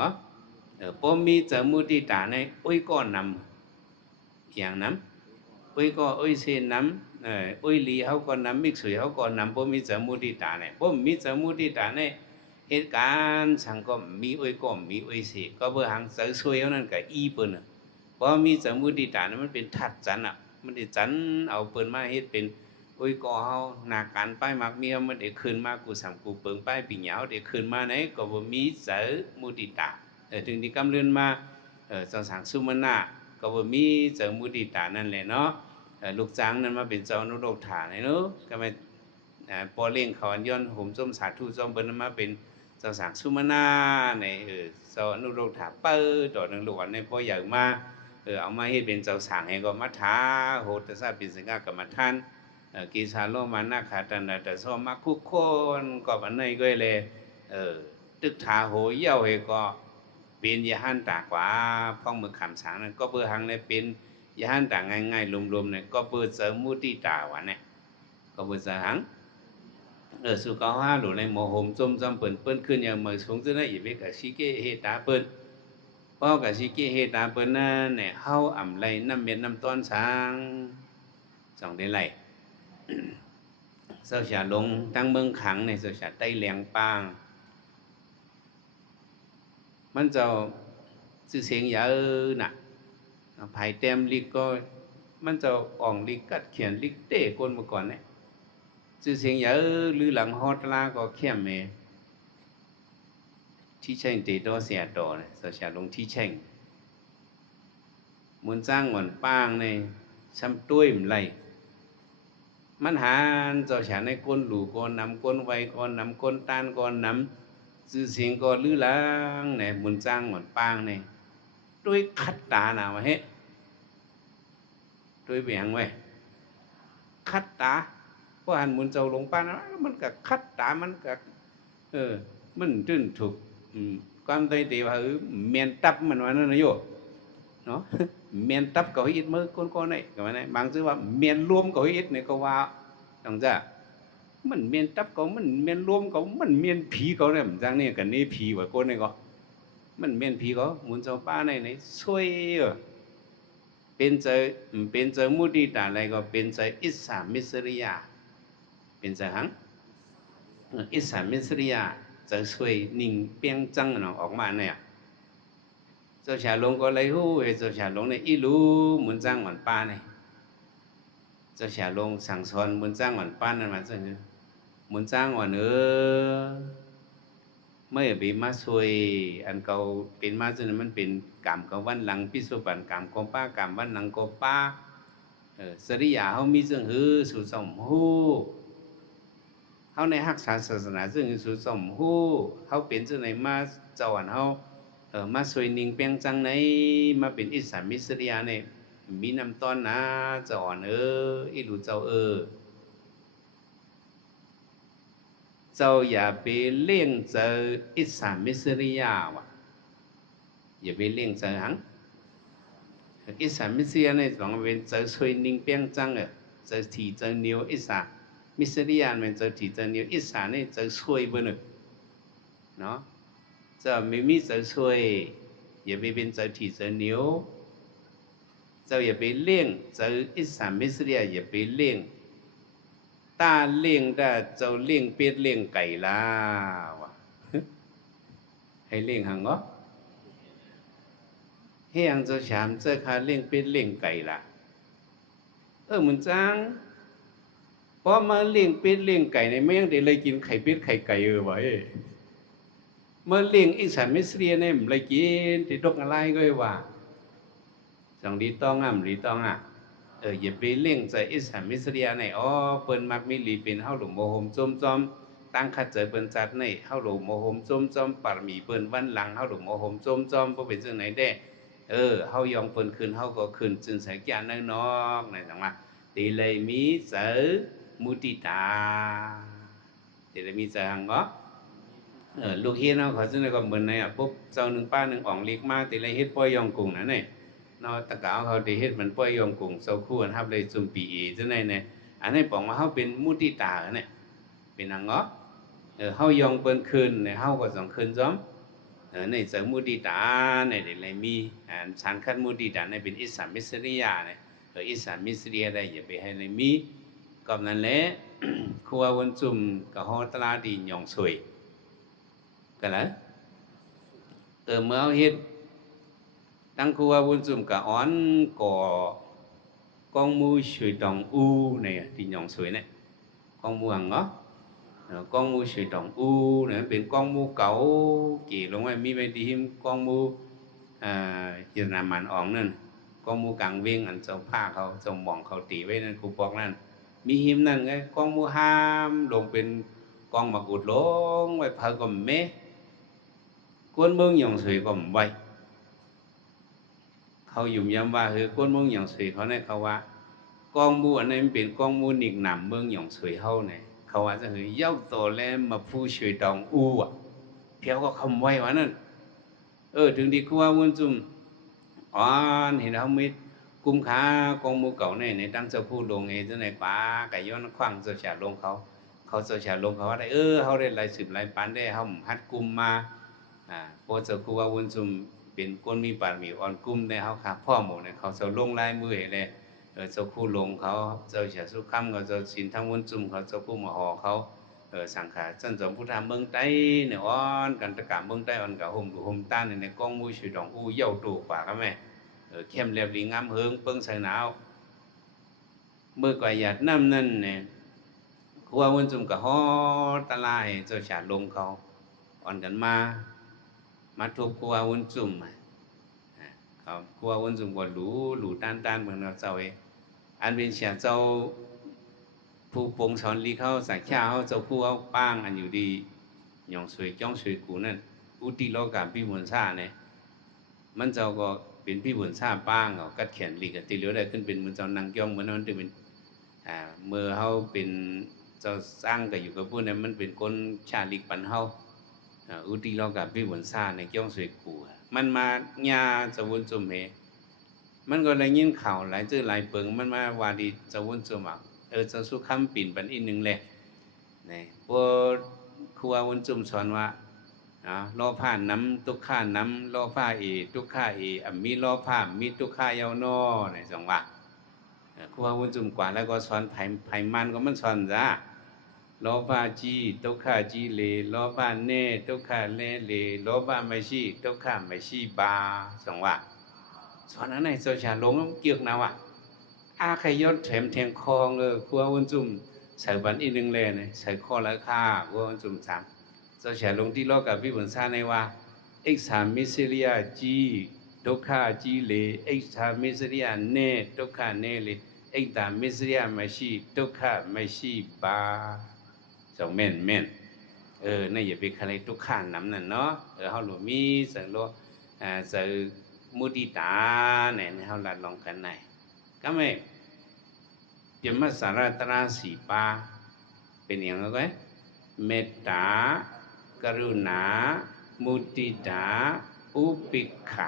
พอมีเจอมุติตาในอุ้ยก็นำอย่างนั้นอุ้ยก็อุ้ยเซนนำอุ้ยลีเขาก็นำมิกซ์เขาก็นำพอมีเจอมุติตาในพอมีเจอมุติตาในเหตุการณ์สังก็มีอุ้ยก็มีอุ้ยเสก็เบอร์หางเจอช่วยเขานั่นก็อีเปิ้นพอมีเจอมุติตาเนี่ยมันเป็นทัดจันมันได้จันเอาเปิ้นมาเฮ็ดเป็นอุ้ยก็เฮาหน้าการป้ายมักเมียมันได้ขึ้นมากูสังกูเปิงป้ายปิ่งเหยาได้ขึ้นมาไหนก็บ่มีเจอมุติตาถึงที่กำเรือนมาจังสังสุมาณะก็บ่มีเจอมุติตานั่นแหละเนาะลูกจ้างนั้นมาเป็นเจ้านุโรธาเนาะก็ไม่ปอเลี้ยงเขาอันย้อนห่มส้มสาธุส้มเปิ้นมาเป็นเจ้าสังสุมาณะในเจ้านุโรธาเปิ้ดอกนึงลูกอันในพอใหญ่มาเอามาเฮ็ดเป็นเจ้าสังให้ก็มาถาโหตซะเป็นสิงหากรรมฐานกีสาโลมานาคาตันตะโสมาคุโคนก็บันไนก็เลยตึกถาโหเยี่ยวเฮก็เป็นยาหันตากว่าพ้องมือคำสางนั้นก็เบอร์หังเนี่ยเป็นยาหันตาง่ายๆรวมๆเนี่ยก็เบอร์เสริมมุติตาวะเนี่ยก็เบอร์เสริมหังสุขภาพหรือในโมโหมจมจำเปิ้นขึ้นอย่างเมื่อสงจะได้อีเวกับชิเกเฮตาเปิ้นเพราะกับชิเกเฮตาเปิ้นนั่นเนี่ยเฮาอ่ำไรน้ำเม็ดน้ำต้นสางสองได้ไรเจ้าฉาลงตั้งเมืองขังในเจ้าฉาใต้แหลงปางมันจะชื่อเสียงเยอะน่ะภายเต็มลิกก็มันจะอ่องลิกกัดเขียนลิกเต้คนเมื่อก่อนเนี่ยชื่อเสียงเยอะหรือหลังฮอตลาก็เข้มเมที่แช่งเตโตเสียต่อเนี่ยเจ้าฉาลงที่แช่งมุนจ้างหวนป้างในช้ำตุ้ยมไรมันหาเจ้าฉาในก้นหลูก้นน้ำก้นไวก้นน้ำก้นต้านก้นน้ำชื่อเสียงก็ลือล้างเนี่ยมุนจ้างหวนป้างเนี่ยด้วยคัดตาหนาวเฮ้ด้วยเบียงไว้คัดตาเพราะหันมุนเจ้าลงป้านมันก็คัดตามันก็มันตื่นถูกความใจตีว่าเมียนตับมันว่านั่นนะโยเนาะเมียนตับก็อิดมือก้นๆนี่ก็ว่าบางชื่อว่าเมียนรวมก็อิดเนี่ยก็ว่าต้องจ้ะมันเมียนตับก็มันเมียนรวมก็มันเมียนผีก็เนี่ยจังนี่กันนี่ผีว่าก้นนี่ก็มันเมียนผีก็มุนเจ้าป้าในช่วยเป็นเจอมุติตาอะไรก็เป็นเจออิสามิสริยาเป็นเจอหังอิสามิสริยาจะช่วยนิ่งเปียงจังเนาะออกมาเนี่ยเจ้าชาลงก็เลยหู้เจ้าชาลงในอีรู้มุนจ้างหวันป้าเนี่ยเจ้าชาลงสั่งสอนมุนจ้างหวันป้านั่นมาเจ้าเนี่ยมุนจ้างหวันเมื่อปีมาช่วยอันเก่าเป็นมาจนมันเป็นกรรมกับวันหลังพิสุบันกรรมกป้ากรรมวันหลังกป้าสริยาเขามีซึ่งหือสุสมหูเขาในฮักษาศาสนาซึ่งสุสมหูเขาเป็นซึ่งในมาเจ้าอันเขามาช่วยนิ่งเปียงจังในมาเป็นอิสามิสริยาเนี่ยมีน้ำต้นนะเจ้าอ่อนอีหลูเจ้าเจ้าอย่าไปเลี้ยงเจออิสามิสริยาวะอย่าไปเลี้ยงเจอหังอิสามิสริยาในสองเป็นเจอช่วยนิ่งเปียงจังเจอที่เจอเหนียวอิสามิสริยาเป็นเจอที่เจอเหนียวอิสาเนี่ยเจอช่วยบ่นึกเนาะเจ้าไม่มีเจอช่วยอย่าไปเป็นเจอที่เจอเหนียวเจ้าอย่าไปเลี้ยงเจออิสามิสริยาอย่าไปเลี้ยงตาเลี้ยงได้เจ้าเลี้ยงเป็ดเลี้ยงไก่ล่ะวะให้เลี้ยงหังเหรอให้ยังเจ้าฉามเจ้าคาเลี้ยงเป็ดเลี้ยงไก่ล่ะมันจังพอมาเลี้ยงเป็ดเลี้ยงไก่ในไม่ยังได้เลยกินไข่เป็ดไข่ไก่ไว้เมื่อเลี้ยงอิสามิสเรียเนี่ยมันเลยกินที่ตกอะไรก็ว่าจังดีต้องหรือต้องอย่าไปเลี้ยงใจอิสามิสเรียในเปิ้นมักมีหลีเป็นเฮาหลุมโมโหมจมตั้งคัดเจอเปิ้นจัดในเฮาหลุมโมโหมจมปารมีเปิ้นวันหลังเฮาหลุมโมโหมจมบ่เป็นจังไหนได้เฮายองเปิ้นขึ้นเฮาก็ขึ้นจึงใส่แก่นนอกในจังว่าตีเลยมีเจอ มุติตาเดี๋ยวมีใจหังก็ลูกเฮียนเขาซึ่งก็เหมือนในปุ๊บเจ้าหนึ่งป้าหนึ่งอ่องเล็กมากแต่ละเฮ็ดป้อยยองกุ้งนั่นเนี่ยนอตะกาวเขาได้เฮ็ดมันป้อยยองกุ้งเจ้าคู่กันทับเลยจุ่มปีซึ่งในเนี่ยอันนี้บอกว่าเขาเป็นมุติตาเนี่ยเป็นหังก็เขายองเปิ้นคืนเนี่ยเขาก็ต้องคืนซ้อมในเสริมมุติตาในเดี๋ยวเลยมีฉันคัดมุติตาในเป็นอิสามิสริยาเนี่ยอิสามิสริยาได้อย่าไปให้เลยมีก็นั่นแหละครัววันจุ่มกับฮอตลาดีหยองสวยกันแล้วเมื่อเฮ็ดตั้งครัววันจุ่มกับอ้อนก่อกองมูสวยดองอูเนี่ยที่หยองสวยเนี่ยกองมูหังเนาะcon mu sủi đồng u nàyเป็นcon mu cẩu chỉ lúc này mi bên đi him con mu hiện làm màn ỏng nên con mu càng viên anh châu phaเขาchâu mỏngเขาตีไว้นั่นกูบอกนั่นมีหิมนั่นไงcon mu ham ลงเป็นกองมากุดลงไว้พาก็เมะกวนเมืองหยองสวยก็ไม่ไหวเขายุ่มย้ำว่าคือกวนเมืองหยองสวยเขาเนี่ยเขาว่ากองมูอันนี้มันเป็นกองมูนิกหนำเมืองหยองสวยเขาเนี่ยเขาว่าจะคือเย้าโตแล้วมาผู้ช่วยดองอูอ่ะเพียวก็คำไว้ว่านั่นถึงดีกว่าวันจุ่มเห็นเขาไม่กุ้มขากองมูเก่าในตั้งเจ้าผู้ลงเองเจ้าในป่าไก่ย้อนขว้างเจ้าฉาลงเขาเจ้าฉาลงเขาว่าได้เขาได้ลายสืบลายปานได้เขาฮัดกุ้มมาพอเจ้ากูว่าวันจุ่มเป็นก้นมีปานมีอ่อนกุ้มในเขาขาพ่อหมูเนี่ยเขาเจ้าลงลายมือเลยเจ้าคู่ลงเขาเจ้าเสียสุขคำเขาเจ้าสินทั้งวันจุ่มเขาเจ้าคู่มาห่อเขาสังขารจันทร์พุทธาเมืองใต้เนี่ยอ้อนกันตะการเมืองใต้อ่อนกับห่มดูห่มต้านในกองมูช่วยดองอู้เย่าตู่ป่าก็แม่เข้มเรียบรีงามเฮิงเปิ้งใส่หนาวเมื่อก่อนหยาดน้ำนั่นเนี่ยคัววันจุ่มกับฮอตะลายเจ้าฉาลงเขาอ่อนกันมาทุบคัววันจุ่มเขาคัววันจุ่มก็หลูต้านเหมือนเราเจ้าเองอันเป็นเสียเจ้าผู้ปงสอนลีเขาสักข้าวเจ้าผู้เอาป้างอันอยู่ดีหยองสวยจ้องสวยกูนั่นอุติโลกาพี่บุญซาเนี่ยมันเจ้าก็เป็นพี่บุญซาป้างเขากัดแขนลีกับตีเหลือได้ขึ้นเป็นเหมือนเจ้านางย่องเหมือนนั้นจะเป็นเมื่อเขาเป็นเจ้าสร้างกับอยู่กับผู้นั้นมันเป็นคนชาลิกปันเขาอุติโลกาพี่บุญซาในจ้องสวยกูมันมาญาจะวนจุ่มเหมันก็เลยยิ่งข่าวหลายเจอหลายเปิงมันมาวาดีจะวนจุ่มจะสุขำปิ่นปันอีกหนึ่งเลยนี่พวกครูวนจุ่มสอนว่าล้อผ้าน้ำตุกข้าน้ำล้อผ้าตุกข้ามีล้อผ้ามีตุกข้าเยาวนอในสองว่าครูวนจุ่มกว่าแล้วก็สอนไผ่มันก็มันสอนจ้าล้อผ้าจีตุกข้าจีเลล้อผ้าเน่ตุกข้าเล่เลล้อผ้าไม่ชีตุกข้าไม่ชีบาสองว่าสอนอะไรเจ้าชาลงเกี่ยวนะวะใครยศแถมแทงคองครัววันจุ่มใส่บันอีหนึ่งเลยเนี่ยใส่ข้อละค่าครัววันจุ่มสามเจ้าชาลงที่โลกกับพี่บุญซาในว่าเอกสามมิสเรียจีตุกขาจีเลเอกสามมิสเรียเน่ตุกขาเน่เลเอกตามมิสเรียไม่ชีตุกขาไม่ชีบาสองเม่นนี่อย่าไปใครตุกขาน้ำนั่นเนาะเขาหลุมีใส่โลใส่มุติตาเนี่ยเขาหลัดลองกันไหนก็ไม่ยมสารตราสีปาเป็นอย่างไรเมตตากรุณามุติตาอุปิกขา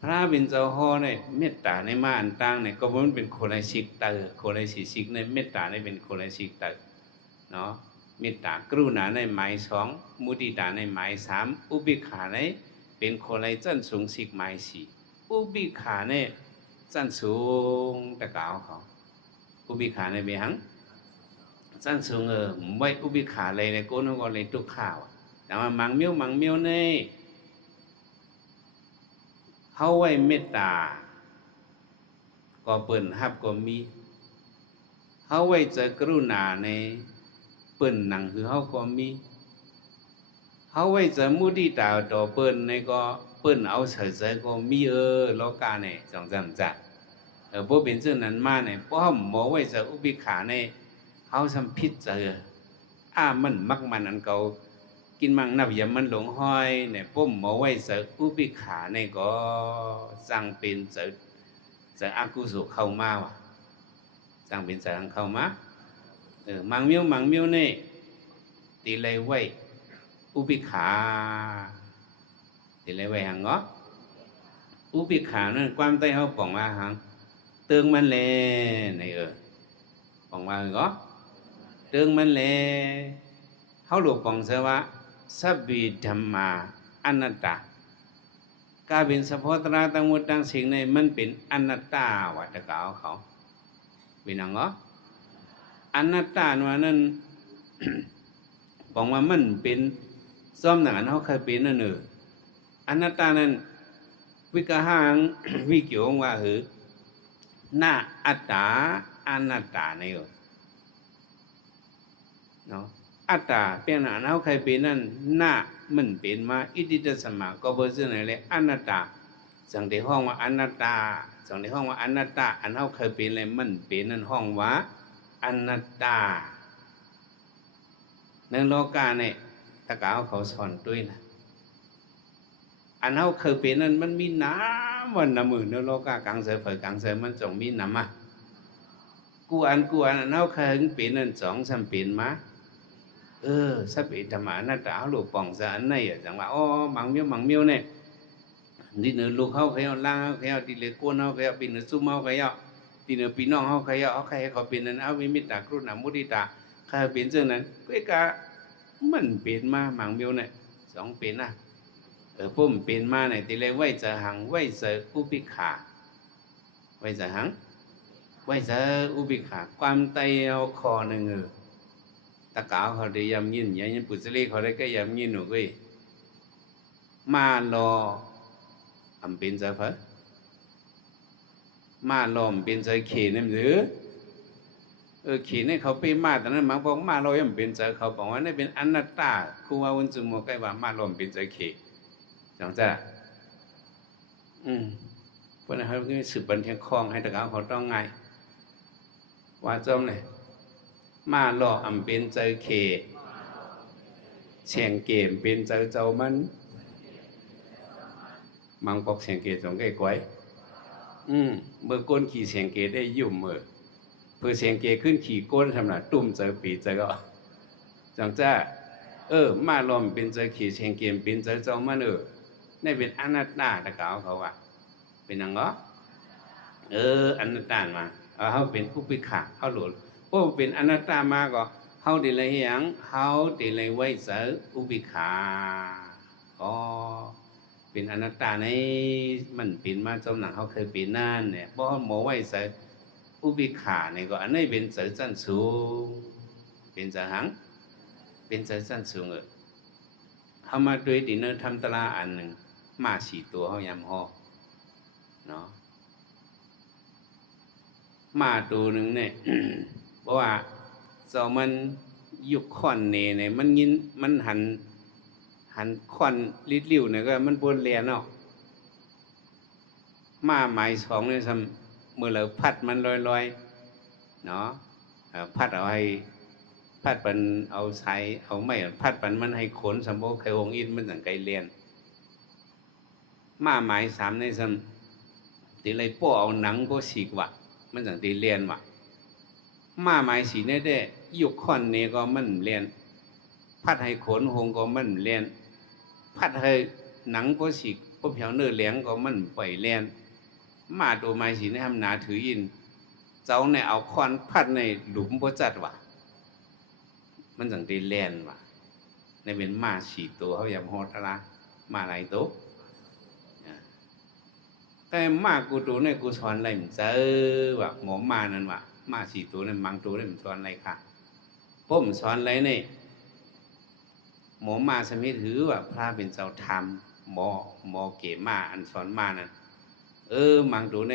พระบิณฑโฮเนี่ยเมตตาในมาอันตั้งเนี่ยก็มันเป็นโคไลสิกเตอร์โคไลสิกในเมตตาในเป็นโคไลสิกเตอร์เนาะเมตตากรุณาในหมายสองมุติตาในหมายสามอุปิกขาในเป็นโคไลจันสูงสิกหมายสี่อุปิกขาเนี่ยจันสูงตะกาวเขาอุปิขาในเบียงจันสูงไม่อุปิขาเลยในก้นเขาก็เลยตุกข่าวแต่ว่ามังเมียวเนี่ยเขาไว้เมตตาก็เปิ่นฮับก็มีเขาไว้เจอกรุณาในเปิ่นหนังคือเขาก็มีเขาไว้เจอมุติตาต่อเปิ่นในก็เปิ่นเอาเฉยๆก็มีโลกาเนี่ยจังจัดพวกเป็นเช่นนั้นมาเนี่ยเพราะเขาหมอไว้จะอุบิขาเนี่ยเขาทำพิษเจอมันมักมันอันเก่ากินมังนับอย่ามันหลงห้อยเนี่ยพวกหมอไว้จะอุบิขาเนี่ยก็สั่งเป็นจะอากุศลเข้ามาว่ะ สร้างเป็นสางเข้ามามังมิ้วนี่ตีเลยไว้อุปิขาตีเลยไว้หังเงาะอุปิขานั่นความใต้เขาบอกว่าหังเตืองมันแลในบอกว่าเงาะเตืองมันแลเขาหลวงปองเสว่าสัพพิธรรมาอนัตตาการเป็นสภาวะทั้งหมดทั้งสิ่งในมันเป็นอนัตตาวัตกล่าวเขาเป็นยังไงอนัตตานั้น บอกว่ามันเป็นซ้อมหนังเขาเคยเป็นนั่นอนัตตานั้นวิกหัง วิเกี่ยวว่าหน้าอัตตาอนัตตาในเนาะอัตตาเป็นหนังเขาเคยเป็นนั่นหน้ามันเป็นมาอิติตัสสมาก็เบอร์เสนอเลยอนัตตาสังเดห้องว่าอนัตตาสังเดห้องว่าอนัตตาอันเขาเคยเป็นเลยมันเป็นนั่นห้องว่าอนัตตาในโลกาเนี่ยตะกาวเขาสอนด้วยนะอันเขาเคยเป็นนั้นมันมีน้ำวันน้ำมือในโลกากลางเสือเผยกลางเสือมันจงมีน้ำอ่ะกูอันอันเขาเคยเป็นนั้นสองสามเป็นมาสัพเพธรรมานัตตาลูกป่องสะอันไหนจังว่ามังมิ้วเนี่ยที่เหนือลูกเขาเขาล่างเขาที่เหลือก้นเขาเขาปีเหนือซุ้มเขาเขาที่เหนือปีน้องเขาเขาเป็นนั้นเอาวิมิตตากรุณามุทิตาเขาเป็นเช่นนั้นก็กะมันเป็นมามังมิ้วเนี่ยสองเป็นนะพุ่มเป็นมาเนี่ยที่เลยไว้จะหังไว้จะอุปิขาไว้จะหังไว้จะอุปิขาความไตเอาคอหนึ่งตะกาวเขาได้ยำยินอย่างนี้ปุจลีเขาได้ก็ยำยินหนูก็มารออำเป็นจะเผอมาลอมเป็นใจเขนั่นหรือเขนี่เขาไปมาแต่นั้นหมายบอกมาลอยมเป็นใจเขาบอกว่านี่เป็นอนัตตาคือว่าวันจุโมกไกว่ามาลอมเป็นใจเขจังจ้ะเพราะนั้นเขาก็สืบบันเทิงคลองให้ตะกาวเขาต้องไงว่าจอมเลยมาลออำเป็นใจเขเชียงเกมเป็นใจเจ้ามันมังปอกเชียงเกจงไก่ไกวเมื่อก้นขี่เชียงเกได้ยุ่มเพื่อเชียงเกขึ้นขี่ก้นทำหน้าตุ่มเจอปีเจอก็จังจ้ามาลอมเป็นเจอขี่เชียงเกมเป็นเจอเจ้ามันนี่เป็นอนัตตาตะกาวเขาว่าเป็นยังก็อนัตตามาเขาเป็นผู้ปิขาเขาหลุดเพราะเป็นอนัตตามาก็เขาดีเลยยังเขาดีเลยไว้เจออุปิขาเป็นอนัตตาในมันเป็นมาจมหนังเขาเคยเป็นนั่นเนี่ยเพราะหมอไว้ใส่อุปิขาเนี่ยก็อันนี้เป็นเสจันสูงเป็นจะหังเป็นเสจันสูงเขามาด้วยดินเนอร์ทำตลาอันหนึ่งมาสี่ตัวเขายำห่อเนาะมาตัวหนึ่งเนี่ย เพราะว่าเจ้ามันยุคค่อนเนี่ยมันยินมันหันควันลิดลิ่วเนี่ยก็มันบนเรียนเนาะมาหมายสองเนี่ยเมื่อเราพัดมันลอยเนาะพัดเอาให้พัดปันเอาใช้เอาไม่พัดปันมันให้ขนสมบูรณ์ไขวงอินมันสั่งไกลเรียนมาหมายสามในตีเลยป้อเอาหนังป้อฉีกวะมันสั่งตีเรียนวะมาหมายสีเนี่ยได้ยุคค่อนเนี่ยก็มันเรียนพัดให้ขนหงก็มันเรียนพัดให้หนังก็ฉีกก็เผาเนื้อเหลียงก็มันปล่อยเลียนมาตัวไม้สีนี่ทำหนาถือยินเจ้าเนี่ยเอาควันพัดในหลุมพระจัดวะมันสังได้เลียนวะในเป็นมาสีตัวเขาอย่างโหดละมาหลายตัวแต่มากูตัวเนี่ยกูสอนอะไรมันเจอวะหมอมานั่นวะมาสีตัวเนี่ยมังตัวเนี่ยมันสอนอะไรค่ะผมสอนอะไรเนี่ยหมอมาสมิถือว่าพระเป็นเจ้าธรรมหมอเกมาอันสอนมานั่นมังดูใน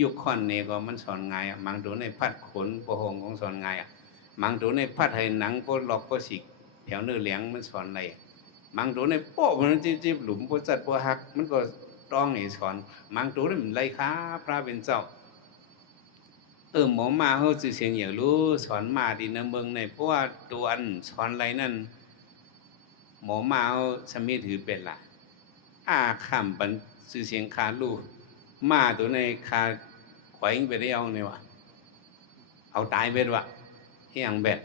ยุคค่อนเนี่ยก็มันสอนไงมังดูในพัดขนโปหงของสอนไงมังดูในพัดให้หนังก็หลอกก็สิกแถวเนื้อเหลียงมันสอนอะไรมังดูในโป๊ะมันจิ๊บหลุมโปจัดโปหักมันก็ต้องให้สอนมังดูในมันไรค้าพระเป็นเจ้าหมอมาเขาสื่อเสียงอย่างรู้สอนมาดีนะเมืองในเพราะว่าตัวอันสอนอะไรนั่นหมอมาเอาสมิถือเป็นละขำปันสื่อเสียงคาลูมาตัวในคาขวายไปได้เอาเนี่ยวะ เอาตายเบ็ดวะเฮียงเบ็ด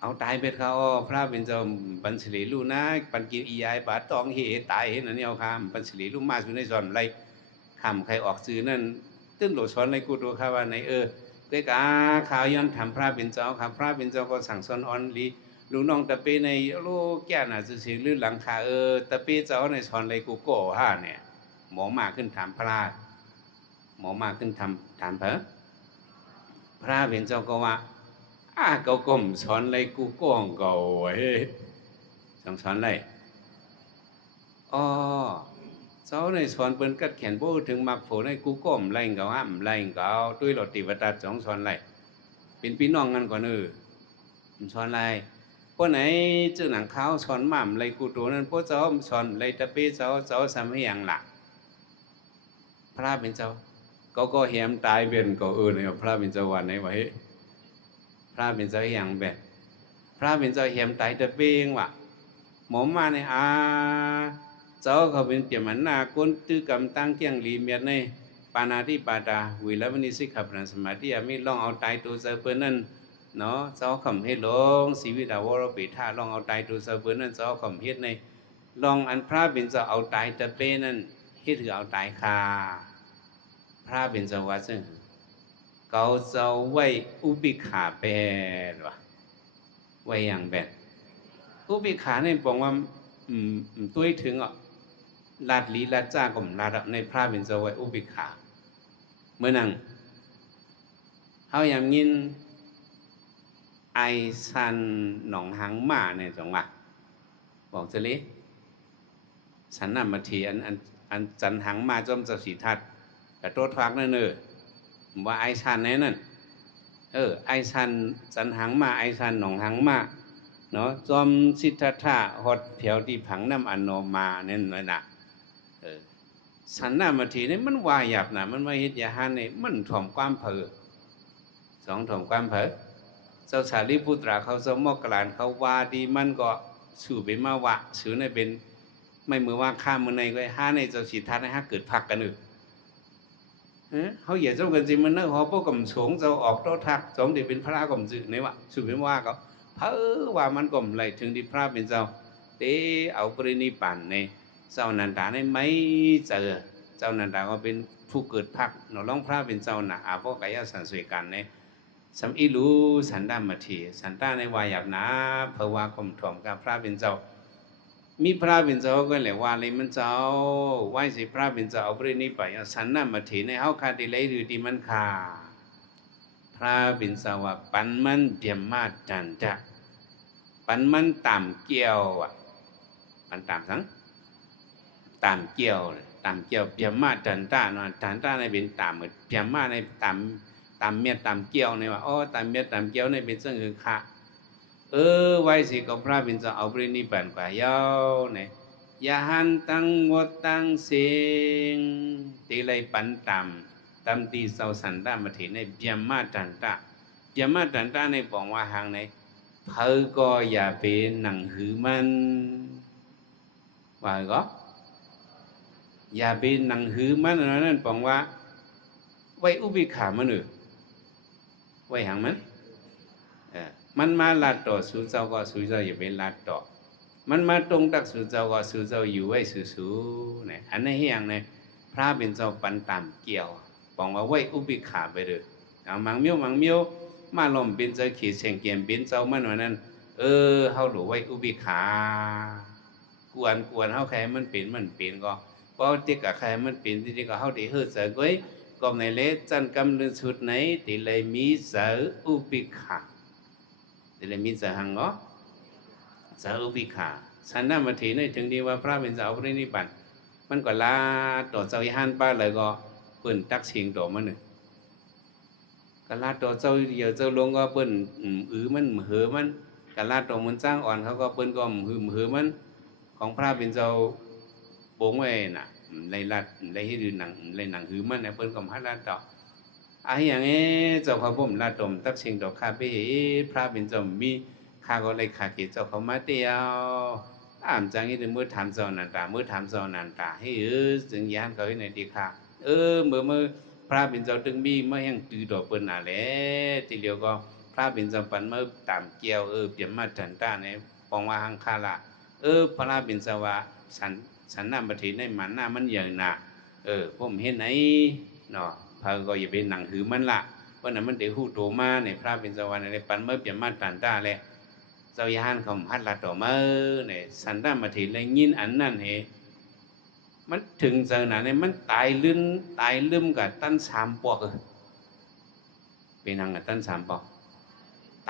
เอาตายเบ็ดเขาพระเป็นเจ้าปัญชลีลูนะปันกินอียายบาตองเฮตายเห็นอันนี้เอาคำปัญชลีลูมาสุในสอนไรคำใครออกสื่อนั่นตึ้งโหลสอนอะไรกูดูค่ะว่าในด้วยกาข่าวย้อนทำพระเป็นเจ้าครับพระเป็นเจ้าก็สั่งสอนอ่อนลีลูกน้องตะเปในลูกแก่น่ะจะเสียลื่นหลังคาตะเปเจ้าในสอนอะไรกูโก้ฮ่าเนี่ยหมอมาขึ้นถามพระหมอมาขึ้นถามพระเป็นเจ้าก็ว่าเขาก้มสอนอะไรกูโก้งเก่าเฮ้สั่งสอนอะไรอ๋อเจ้าในสอนเปิ้นกัดแขนโบถึงมักโผในกูก้มไล่เก่าห้ามไล่เก่าด้วยหลอดติวตาสองสอนอะไรเป็นพี่น้องกันก่อนสอนอะไรพวกไหนเจ้าหนังเขาสอนหม่ำอะไรกูตัวนั้นพวกเจ้าสอนอะไรตะเปเจ้าสามอย่างหลักพระเป็นเจ้าก็เหียมตายเป็นก็เนี่ยพระเป็นเจ้าวันไหนวะเฮ้พระเป็นเจ้าอย่างแบบพระเป็นเจ้าเหียมตายตะเปงวะหมอมาในเจ้าเขาเป็นเปี่ยมันนาก้นตื้อกำตั้งเกี่ยงลีเมียในปานาธิปาตาวิลวนิสิกขับนันสมาธิไม่ลองเอาตายตัวเจ้าเปิ้นนั่นเนาะเจ้าคำเฮ็ดลงชีวิตเอาวรปิท่าลองเอาตายตัวเจ้าเปิ้นนั่นเจ้าคำเฮ็ดในลองอันพระเป็นเจ้าเอาตายตะเปนั่นเฮ็ดถือเอาตายคาพระเป็นเจ้าว่าซึ่งเขาเจ้าไว้อุปิขาแปลว่าไว้อย่างแบบอุปิขาในบอกว่าตัวถึงลาดลีลาดจ้าก็มลาดในพระเป็นเจ้าไว้อุปิขาเมื่อนั้นเขาอย่างยินไอซันหนองหังมาเนี่ยจังหวะบอกจะเลยฉันนำมาทีอันจันหังมาจอมเจ้าสีทัดแต่โต๊ะทักนั่นว่าไอซันนั่นไอซันจันหังมาไอซันหนองหังมาเนาะจอมสิทธัตถะฮอดแถวที่ผังน้ำอนโนมาเนี่ยน่ะฉันนำมาทีนี่มันวาหยับนะมันว่าเฮ็ดยาหานนี่มันถ่อมความเผลอสองถ่อมความเผลอเจ้าสารีปุตระเขาสมกลานเขาว่าดีมันก็สู่เป็นมาวะสู่ในเป็นไม่มือว่าข้ามมือในก็ห้าในเจ้าสิทธัตถะให้เกิดพักกันเขาอย่าเจ้ากันจริงมันเนอะเขาพวกกำสงเจ้าออกโตทักสมเด็จเป็นพระกำจืดในวะสู่เป็นว่าเขาเพอว่ามันก็ไหลถึงที่พระเป็นเจ้าเตเอาปรินิพพานในเจ้านันทาในไม่เจอเจ้านันทาก็เป็นผู้เกิดพักหนอร้องพระเป็นเจ้าหนาอาพวกกายสันสวยกันในสัมอิรู้สันดามาทีสันตาในวายับนะเพราะว่าคมถ่อมกับพระเป็นเจ้ามีพระเป็นเจ้าก็เลยว่าเลยมันเจ้าไหว้สิพระเป็นเจ้าเอาปรินิพพานสันดามาทีในเฮาคาติเลยหรือที่มันคาพระเป็นเจ้าว่าปันมันเดียมมาจันจะปันมันต่ำเกี่ยวปันต่ำสังต่ำเกี่ยวเปียมมาจันตาเนาะจันตาในเป็นต่ำเหมือนเปียมมาในต่ำเมียต่ำเกี่ยวในว่าต่ำเมียต่ำเกี่ยวในเป็นซึ่งคือค่ะไว้สิกับพระเป็นเจ้าเอาปรินิพพานกว่าเย้าเนี่ยยาหันตั้งวดตั้งเสียงตีเลยปันต่ำตำตีเสาสันตามาถีในเปียมมาจันตาเปียมมาจันตาในบอกว่าหางในเพอก็อย่าเป็นหนังหือมันว่าก็อย่าเป็นหนังหือมันนั่นบอกว่าไว้อุบิขามันไว้หางมันมาลาดต่อสู่เจ้าก็สู่เจ้าอย่าเป็นลาดต่อมันมาตรงตักสู่เจ้าก็สู่เจ้าอยู่ไว้สู่เนี่ยอันนี้อย่างเนี่ยพระเป็นเจ้าปันตามเกี่ยวบอกว่าไว้อุบิขาไปเลยมังเมียวมาลมเป็นเจ้าขีดเสียงเกียมเป็นเจ้ามันวันนั้นเฮาหลูไว้อุบิขากวนเฮาใครมันเป็นก็เพราะที่กับใครมันเป็นที่ก็เฮาได้เฮ็ดเสกไว้ก็ในเลจันกำเนิดสุดไหนที่เลยมีเสอุบิขาที่เลยมีเสหังเนาะเสอุบิขาสันนามาถีในถึงดีว่าพระเป็นเจ้าปรินิพพานมันก็ลาต่อเจ้าอีหันป้าเลยก็เปิ้นตักเสียงต่อมันกะลาต่อเจ้าเดี๋ยวเจ้าลงก็เปิ้นมันเหอมันกะลาต่อมันจ้างอ่อนเขาก็เปิ้นก็เหอมันของพระเป็นเจ้าโป่งไว้น่ะในรัดในให้ดูหนังในหนังหือมันเนี่ยเปิ้นก็มาลาต่ออย่างนี้เจ้าเขาบ่มลาต่อมตักเสียงต่อข้าไปพระเป็นเจ้ามีข้าก็เลยขาเกเจ้าเขามาเตียวจังนี้เมื่อถามเจ้านันตาให้จึงยานเขาให้ในดีค่ะเมื่อ พระเป็นเจ้าตึงมีเมื่อแห่งตือดอกเปิ้นน่ะแหละทีเดียวก็พระเป็นเจ้าปันเมื่อตามเกี่ยวเปลี่ยนมาจันต้าในปองว่าหังคาละพระเป็นเจ้าว่าสันน้ำประเทศในมันหน้ามันใหญ่น่ะผมเห็นไหนเนาะพระก็อย่าเป็นหนังหือมันละเพราะนั้นมันได้หู้โตมาในพระเป็นเจ้าว่าในปันเมื่อเปลี่ยนมาจันต้าแหละเจ้ายานเขาฮัดละต่อมาเนี่ยสันน้ำประเทศเลยยินอันนั้นเหมันถึงเจอหนาเนี่ยมันตายลืมกับตั้นสามปอกเป็นหังกับตั้นสามปอก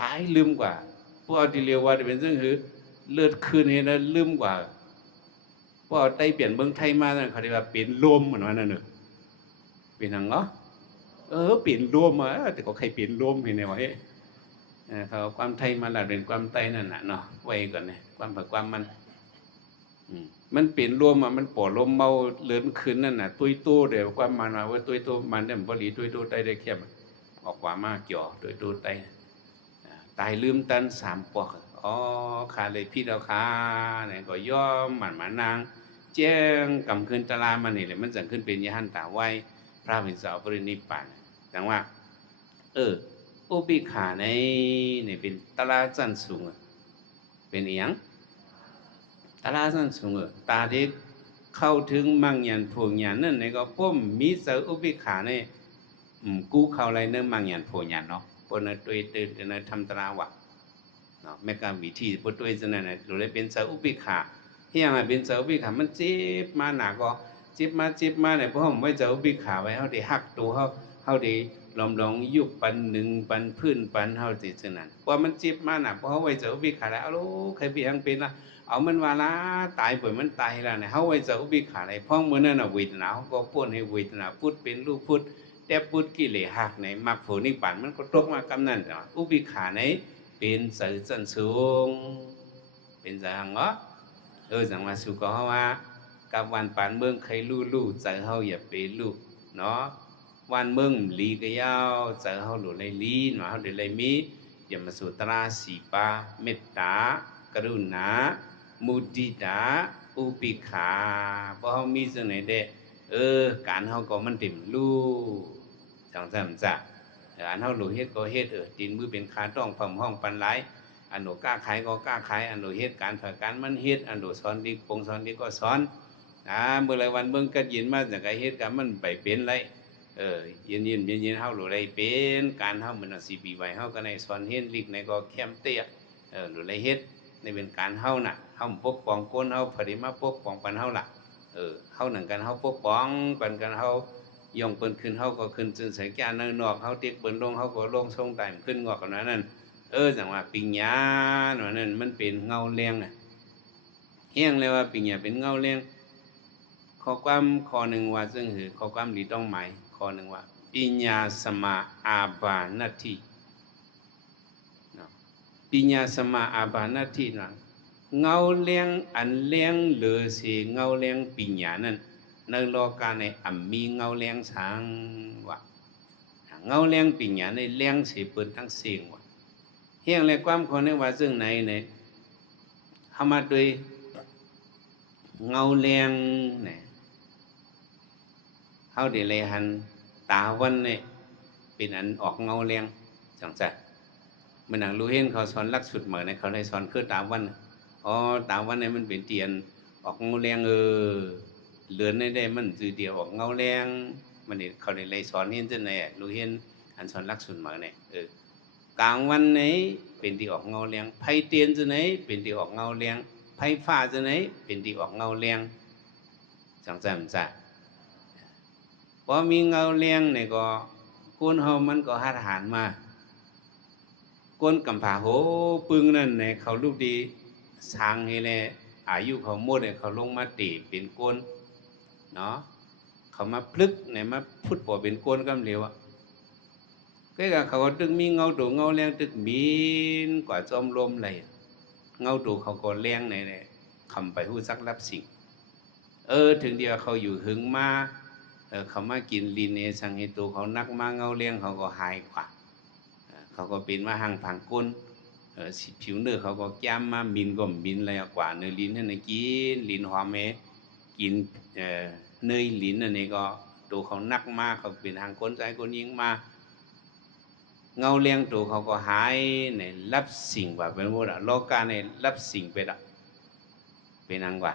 ตายลืมกว่าพวกที่เรียกว่าเป็นซึ่งคือเลือดคืนเห็นแล้วลืมกว่าพวกได้เปลี่ยนเมืองไทยมาเขาเรียกว่าเปลี่ยนรวมเหมือนว่านั่นเนอะเป็นหังเหรอเปลี่ยนรวมมาแต่ก็ใครเปลี่ยนรวมเห็นไหมวะเขาความไทยมาแล้วเป็นความไทยนั่นน่ะเนาะไว้ก่อนเนี่ยความผักความมันเปลี่ยนรวมมันปวดลมเมาเลือนคืนนั่นน่ะตุ้ยตู้เดี๋ยวความมันว่าตุ้ยตู้มันเนี่ยบริตุ้ยตู้ไตได้เข้มออกกว่ามากเกี่ยวตุ้ยตู้ไตตายลืมตันสามปอกขาเลยพี่เราขาเนี่ยก็ย่อมหมันนางแจ้งกำคืนตลามันนี่แหละมันจะขึ้นเป็นยหันตาไว้พระเป็นสาวปรินิพพานแต่ว่าอุปิขาในเป็นตลาจันสูงเป็นอย่างตลาจันสูงตาเด็กเข้าถึงมังยันพวงยันนั่นในก็พ่มมีเสาอุปิขาในกู้เข้าไรเนื้อมังยันพวงยันเนาะปนตัวเตือนทำตราวะเนาะแม้การวิธีปนตัวจะนั่นหรือเลยเป็นเสาอุปิขาที่ยังไงเป็นเสาอุปิขามันเจ็บมาหนักก็เจ็บมาเนี่ยเพราะผมไว้เสาอุปิขาไว้เขาได้หักตัวเขาได้ลองยุบปันหนึ่งปันพื้นปันเขาติดฉะนั้นว่ามันเจ็บมาหนักเพราะเขาไว้เสาอุปิขาแล้วเอาลูกใครเบี้ยงเป็นละเอามันว่าละตายป่วยมันตายแล้วเนี่ยเขาไว้เสาอุปิขาอะไรพ้องเมื่อนั้นเวทนาเขาก็พูดให้เวทนาพูดเป็นลูกพูดแต่พูดกิเลสหักในมรรคผลนิพพานมันก็ตกมากำนันอุปิขาในเป็นเสาจันสูงเป็นสังสังว่าสุก็ว่ากับวันปานเมืองใครลู่ใจเขาอย่าไปลู่เนาะวันเมืองลีก็ยาวใจเขาหลุดเลยลีเนาะเขาหลุดเลยมีอย่ามาสุตราสีปาเมตตากรุณามุทิตาอุปิขาเพราะเขามีส่วนไหนเด้การเขาก็มันติ่มลู่จังจ้ะอันเขาหลุดเฮ็ดก็เฮ็ดตีนมือเป็นขาต้องพำห้องปันไหลอันหนูกล้าขายก็กล้าขายอันหนูเฮ็ดการฝ่ายการมันเฮ็ดอันหนูสอนดีปงสอนดีก็สอนเมื่อไรวันเบิ่งก็ยินมาจากไอ้เฮ็ดกันมันไปเป็นไรยินเฮาหลุดไรเป็นการเฮามันสิปีไว้เฮาก็ในสอนเฮ็ดลิกในก็แคมเตี้ยหลุดไรเฮ็ดในเป็นการเฮาน่ะเฮาปกป้องคนเฮาพอดีมาปกป้องปันเฮาล่ะเฮาหนังกันเฮาปกป้องปันกันเฮาย่องเปิ้นขึ้นเฮาก็ขึ้นจนใส่แก่นนอกเฮาติดเปิ้นลงเฮาก็ลงทรงตามขึ้นงอกกันนั้นจังว่าปิญญานั่นมันเป็นเงาแรงเฮียงเลยว่าปิญญาเป็นเงาแรงข้อความข้อหนึ่งว่าซึ่งคือข้อความหลีต้องหมายข้อหนึ่งว่าปิญญาสมาอาบานาทีปิญญาสมาอาบานาทีนะเงาแรงอันแรงเหลือเสียเงาแรงปิญญานั้นในโลกาในมีเงาแรงสังว่าเงาแรงปิญญาในแรงเสียเปิดทั้งเสียงว่าเฮียงและความคนนี้ว่าซึ่งไหนเนี่ยเข้ามาโดยเงาแรงเนี่ยเขาได้เลยหันตาวันเนี่ยเป็นอันออกเงาแรงจังจัดเมื่อนังรู้เห็นเขาสอนลักสุดเหมือนเขาได้สอนคือตาวันตาวันเนี่ยมันเป็นเตียนออกเงาแรงเลือนได้มันจืดเดียวออกเงาแรงมันนี่เขาได้เลยสอนเห็นจังไหนรู้เห็นอันสอนลักสุดเหมือนเนี่ยกลางวันไหนเป็นที่ออกเงาแรงไพ่เตียนจะไหนเป็นที่ออกเงาแรงไพ่ฟ้าจะไหนเป็นที่ออกเงาแรงจังจ้ะพอมีเงาแรงเนี่ยก็ก้นเฮามันก็หัดหานมาก้นกำผาโหปึงนั่นเนี่ยเขาลูกดีสร้างให้แลอายุเขาหมดเนี่ยเขาลงมาตีเป็นก้นเนาะเขามาพลึกเนี่ยมาพุดปอเป็นก้นกำเหลวcái làเขาตึกมีเงาตัวเงาแรงตึกมีนกว่าจอมลมเลยเงาตัวเขาก็แรงในคำไปหู้ซักรับสิ่งถึงเดียวเขาอยู่หึงมาเขามากินลีนเนสังเหตุเขานักมาเงาแรงเขาก็หายกว่าเขาก็เป็นมาห่างผังก้นผิวเนื้อเขาก็แก้มมามินก็มินอะไรกว่าเนื้อลิ้นนั่นกินลิ้นหอมกินเนยลิ้นนั่นก็ ตัวเขานักมากเขาเป็นทางคนใจคนยิงมาเงาเลี้ยงตัวเขาก็หายในรับสิ่งว่าเป็นหมดอะโลกาในรับสิ่งไปละเป็นอังว่า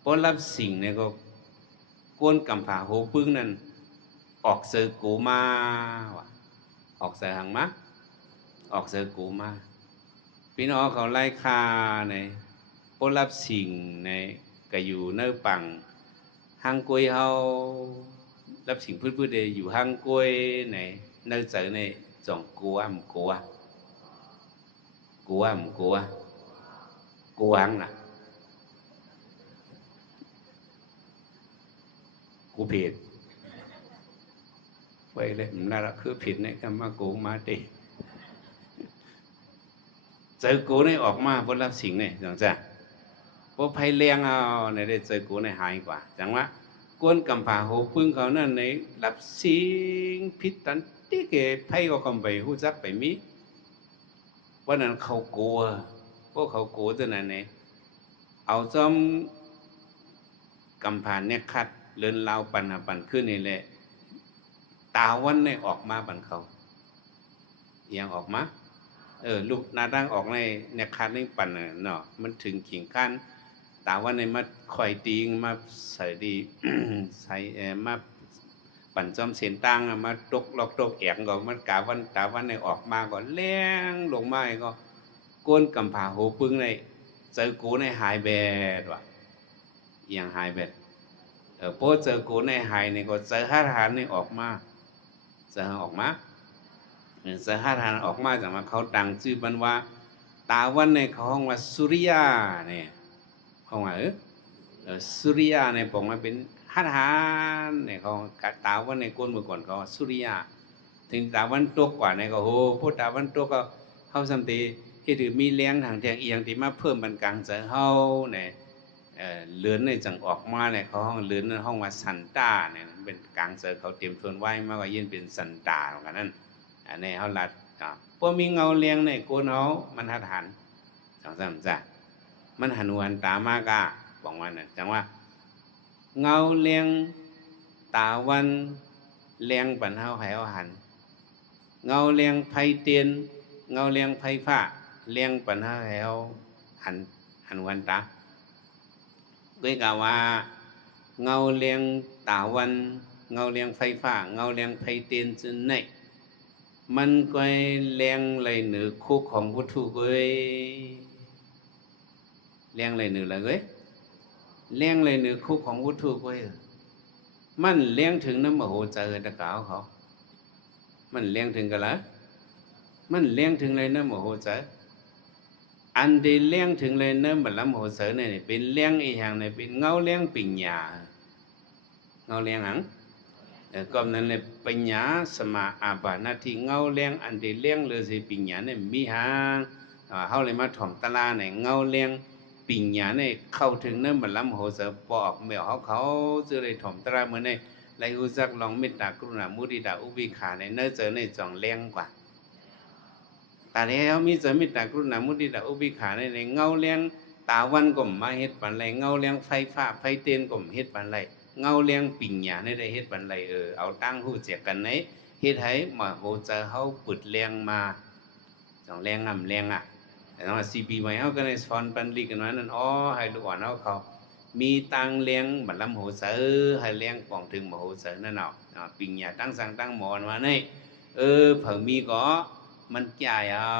เพราะรับสิ่งเนี่ยก็ก้นกำผาโหปึ้งนั่นออกเสือกูมาว่ะออกเสือหังมะออกเสือกูมาพี่น้องเขาไล่คาในเพราะรับสิ่งในก็อยู่เนื้อปังหางกวยเฮารับสิ่งพื้นๆเดยอยู่หางกวยในเนื้อเจอในจ่องกลัวมกลัวกลัวมกลัวกลัวหังน่ะกูผิดไว้เลยมันน่ารักคือผิดในคำว่ากูมาติเจอกูในออกมาเพราะรับสิ่งเนี่ยจังจ้ะเพราะไพ่เลี้ยงเอาในได้เจอกูในหายกว่าจังวะก้นกำผาโหพึ่งเขานั่นในรับสิ่งผิดตันที่เกไพ่ก็คำไปหู้จักไปมิว่านั้นเขากลัวพวกเขากลัวจนนั้นเนี่ยเอาจอมกำผาเนี่ยคัดเลินเล่าปันหาปันขึ้นนี่แหละตาวันในออกมาปันเขาเอียงออกมาลูกนาดังออกในเนี่ยคันนี่ปั่นเนาะมันถึงขิงขั้นตาวันในมาคอยตีงมาใส่ดี ใส่มาปั่นจอมเส้นตั้งมาตกลอกตกแอกก็มันกาวันตาวันในออกมาก็แรงลงมาก็ก้นกำผาโหปึ้งในเจอกูในหายแบดว่ะเอียงหายแบดโป้เจอกูในหายนี่ก็เจอห้าทานนี่ออกมาเจอออกมาสหทานออกมาจากมาเขาดังชื่อมันว่าตาวันในเขาห้องว่าสุริยาเนี่ยห้องว่าสุริยาในบอกมาเป็นฮัทหานเนี่ยเขาตาวันในก้นเมื่อก่อนเขาสุริยาถึงตาวันตกกว่าในก็โหพูดตาวันตกก็เขาสัมตีที่ถือมีแรงทางแทงเอียงที่มาเพิ่มบรรกลางเจอเขาเนี่ยเลือนในจังออกมาเนี่ยเขาห้องเลือนในห้องว่าสันตาเนี่ยเป็นกลางเจอเขาเตรียมทวนไว้มากกว่ายิ่งเป็นสันตาเหมือนกันนั่นอันนี้เขาลัดพวกมีเงาเลี้ยงในโกนเขามันหัดหันจังสัมจ้ะมันหันวันตามากะบอกว่าน่ะจังว่าเงาเลี้ยงตาวันเลี้ยงปันเฮาให้เขาหันเงาเลี้ยงไฟเตียนเงาเลี้ยงไฟฟ้าเลี้ยงปันเฮาให้เขาหันวันตาด้วยกล่าวว่าเงาเลี้ยงตาวันเงาเลี้ยงไฟฟ้าเงาเลี้ยงไฟเตียนจึงในมันก็เลี้ยงเลยหนือคุกของพุทธุเว้ยเลี้ยงเลยหนืออะไรเว้ยเลี้ยงเลยหนือคุกของพุทธุเว้ยมันเลี้ยงถึงน้ำมโหเจอตะกาวเขามันเลี้ยงถึงกันละมันเลี้ยงถึงเลยน้ำมโหเจออันที่เลี้ยงถึงเลยน้ำบัลลัมโหเจอเนี่ยเป็นเลี้ยงอีกอย่างเนี่ยเป็นเงาเลี้ยงปิ่งยาเงาเลี้ยงหางก็นั่นเลยปัญญาสมาอาบานาที่เงาเลี้ยงอันที่เลี้ยงเลยสิปัญญาเนี่ยมีหางเขาเลยมาถ่อมตลาเนี่ยเงาเลี้ยงปัญญาเนี่ยเข้าถึงเนื้อมันล้ำโหเสปอกเมื่อเขาจะเลยถ่อมตลาเหมือนในไรอุจักลองเมตตากรุณามุทิตาอุเบกขาในเนื้อเจอในจ่องเลี้ยงกว่าแต่แล้วมีเจอเมตตากรุณามุทิตาอุเบกขาในเงาเลี้ยงตาวันก็มาเฮ็ดปันไรเงาเลี้ยงไฟฟ้าไฟเตียนก็เฮ็ดปันไรเงาเลี้ยงปิ่งหยาในได้เฮ็ดบันไลเอาตั้งหูเจียกันไหนเฮ็ดให้มาโหเจอเขาปึดเลี้ยงมาสองเลี้ยงงำเลี้ยงแต่ว่าซีปีใหม่เขาก็ในสอนปันลีกันว่านั่นให้ลูกอ่อนเขามีตังเลี้ยงบัดลำโหเจอให้เลี้ยงป่องถึงมาโหเจอนั่นเนาะปิ่งหยาตั้งสังตั้งหมอนมาเนี่ยเผื่อมีก็มันจ่ายเอา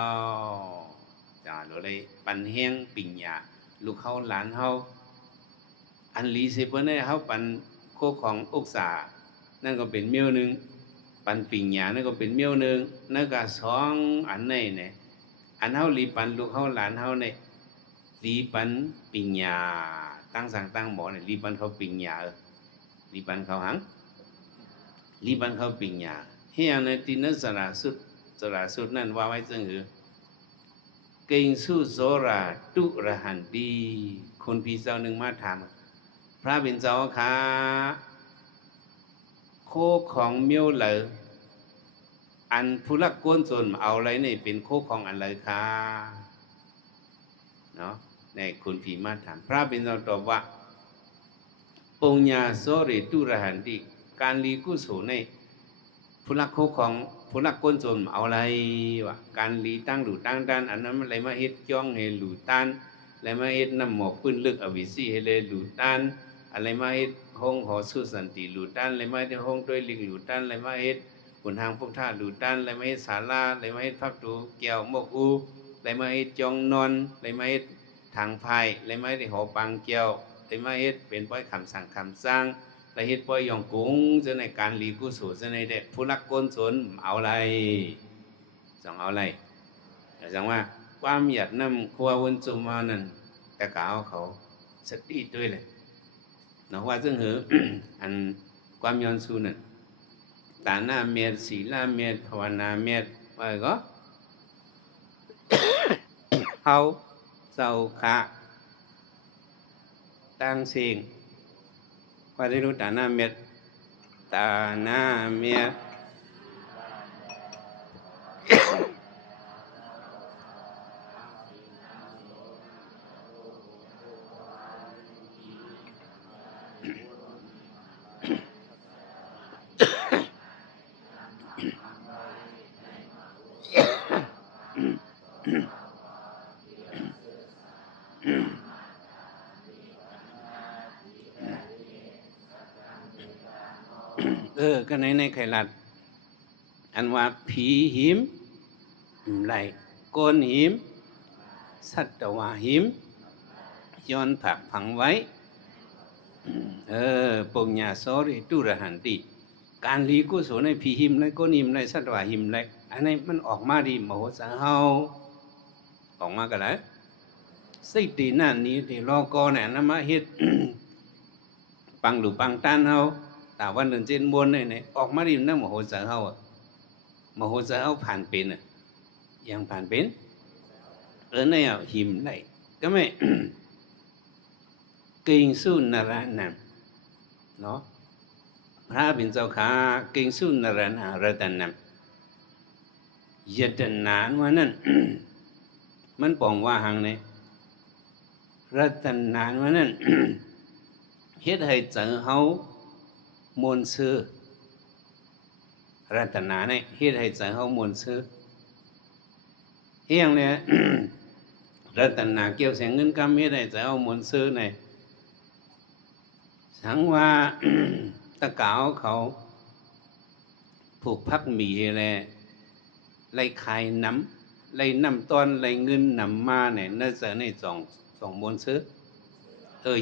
จ้าเลยปันแห้งปิ่งหยาลูกเขาหลานเขาอันลีสิเปิ้นเนี่ยเขาปันโคของอุกษานั่นก็เป็นเมียวหนึ่งปันปิ่งหยานั่นก็เป็นเมียวหนึ่งนั่นก็สองอันในเนี่ยอันเขาลีปันลูกเขาหลานเขาเนี่ยลีปันปิ่งหยาตั้งสั่งตั้งหมอเนี่ยลีปันเขาปิ่งหยาลีปันเขาหังลีปันเขาปิ่งหยาเฮียในตีนสระสุดนั่นว่าไว้จังหือเก่งสู้โซราตุระหันดีคนพี่เจ้าหนึ่งมาถามพระเป็นเจ้าค่ะโคของเมียวเหลออันผู้ลักก้นจนเอาอะไรนี่เป็นโคของอันเลยค่ะเนาะในคุณผีมาถามพระเป็นเจ้าตอบว่าปุญญาโสริตุระหันติ การรีกุศลในผู้รักคู่ของผู้รักก้นจนเอาอะไรวะการรีตั้งหลู่ตั้งด้านอันนั้นมันอะไรมาเฮ็ดจ้องให้หลู่ต้านอะไรมาเฮ็ดน้ำหมอกพื้นลึกอวิสีให้เลยหลู่ต้านอะไรมาเฮ็ดห้องหอสุสันติหลู่ต้านอะไรมาเฮ็ดห้องด้วยลิงหลู่ต้านอะไรมาเฮ็ดบนทางพวกท่าหลู่ต้านอะไรมาเฮ็ดศาลาอะไรมาเฮ็ดพับตูแก้วมกอูอะไรมาเฮ็ดจองนอนอะไรมาเฮ็ดทางพายอะไรมาเฮ็ดหอปังแก้วอะไรมาเฮ็ดเป็นป้อยคำสั่งคำสร้างละเฮ็ดป้อยยองกุ้งจะในการรีกุศลจะในเด็กผู้รักก้นสนเอาอะไรสองเอาอะไรแต่จังว่าความอยากนำครัววนจุมมานั่นแต่กเอาเขาสติด้วยเลยเนาะว่าซึ่งหือ อันความย้อนสู้นั่นตาหน้าเมียศีลาเมียภาวนาเมียว่าก็ เขาเจ้าขาตั้งสิ่งว่าได้รู้ตาหน้าเมียตาหน้าเมียก็ในไขลัดอันว่าผีหิมไหลโกนหิมสัตวาหิมย้อนผักผังไว้ปุญญาโสริตุระหันติการรีกุศลในผีหิมในโกนหิมในสัตวาหิมในอันนี้มันออกมาดีมโหสถเฮาออกมากันแล้วสิตีนั่นนี้ที่รอกอเนี่ยนะมาเฮ็ด ปังหรือปังต้านเฮาแต่วันเดินเจนบนเนี่ยออกมาดีนั่นมโหสถเฮามโหสถเฮาผ่านเป็นยังผ่านเป็นในหิมไหนก็ไม่ กิ่งสุนรนันเนาะพระเป็นเจ้าข้ากิ่งสุนรนารัตนันยตนานว่านั่น มันปองว่าหังเนี่ยรัตนานว่านั่น เฮ็ดให้เจอเฮามวลซื้อรัตนาเนี่ยเฮ็ดให้เจอเฮามวลซื้อเฮียงเนี่ย รัตนาเกี่ยวเสียงเงินกำเฮ็ดให้เจอเฮามวลซื้อเนี่ยสังว่า ตะกาวเขาผูกพักหมีแลไล่ไข่น้ำไล่น้ำต้นไล่เงินน้ำมาเนี่ยน่าจะในสองมวลซื้อ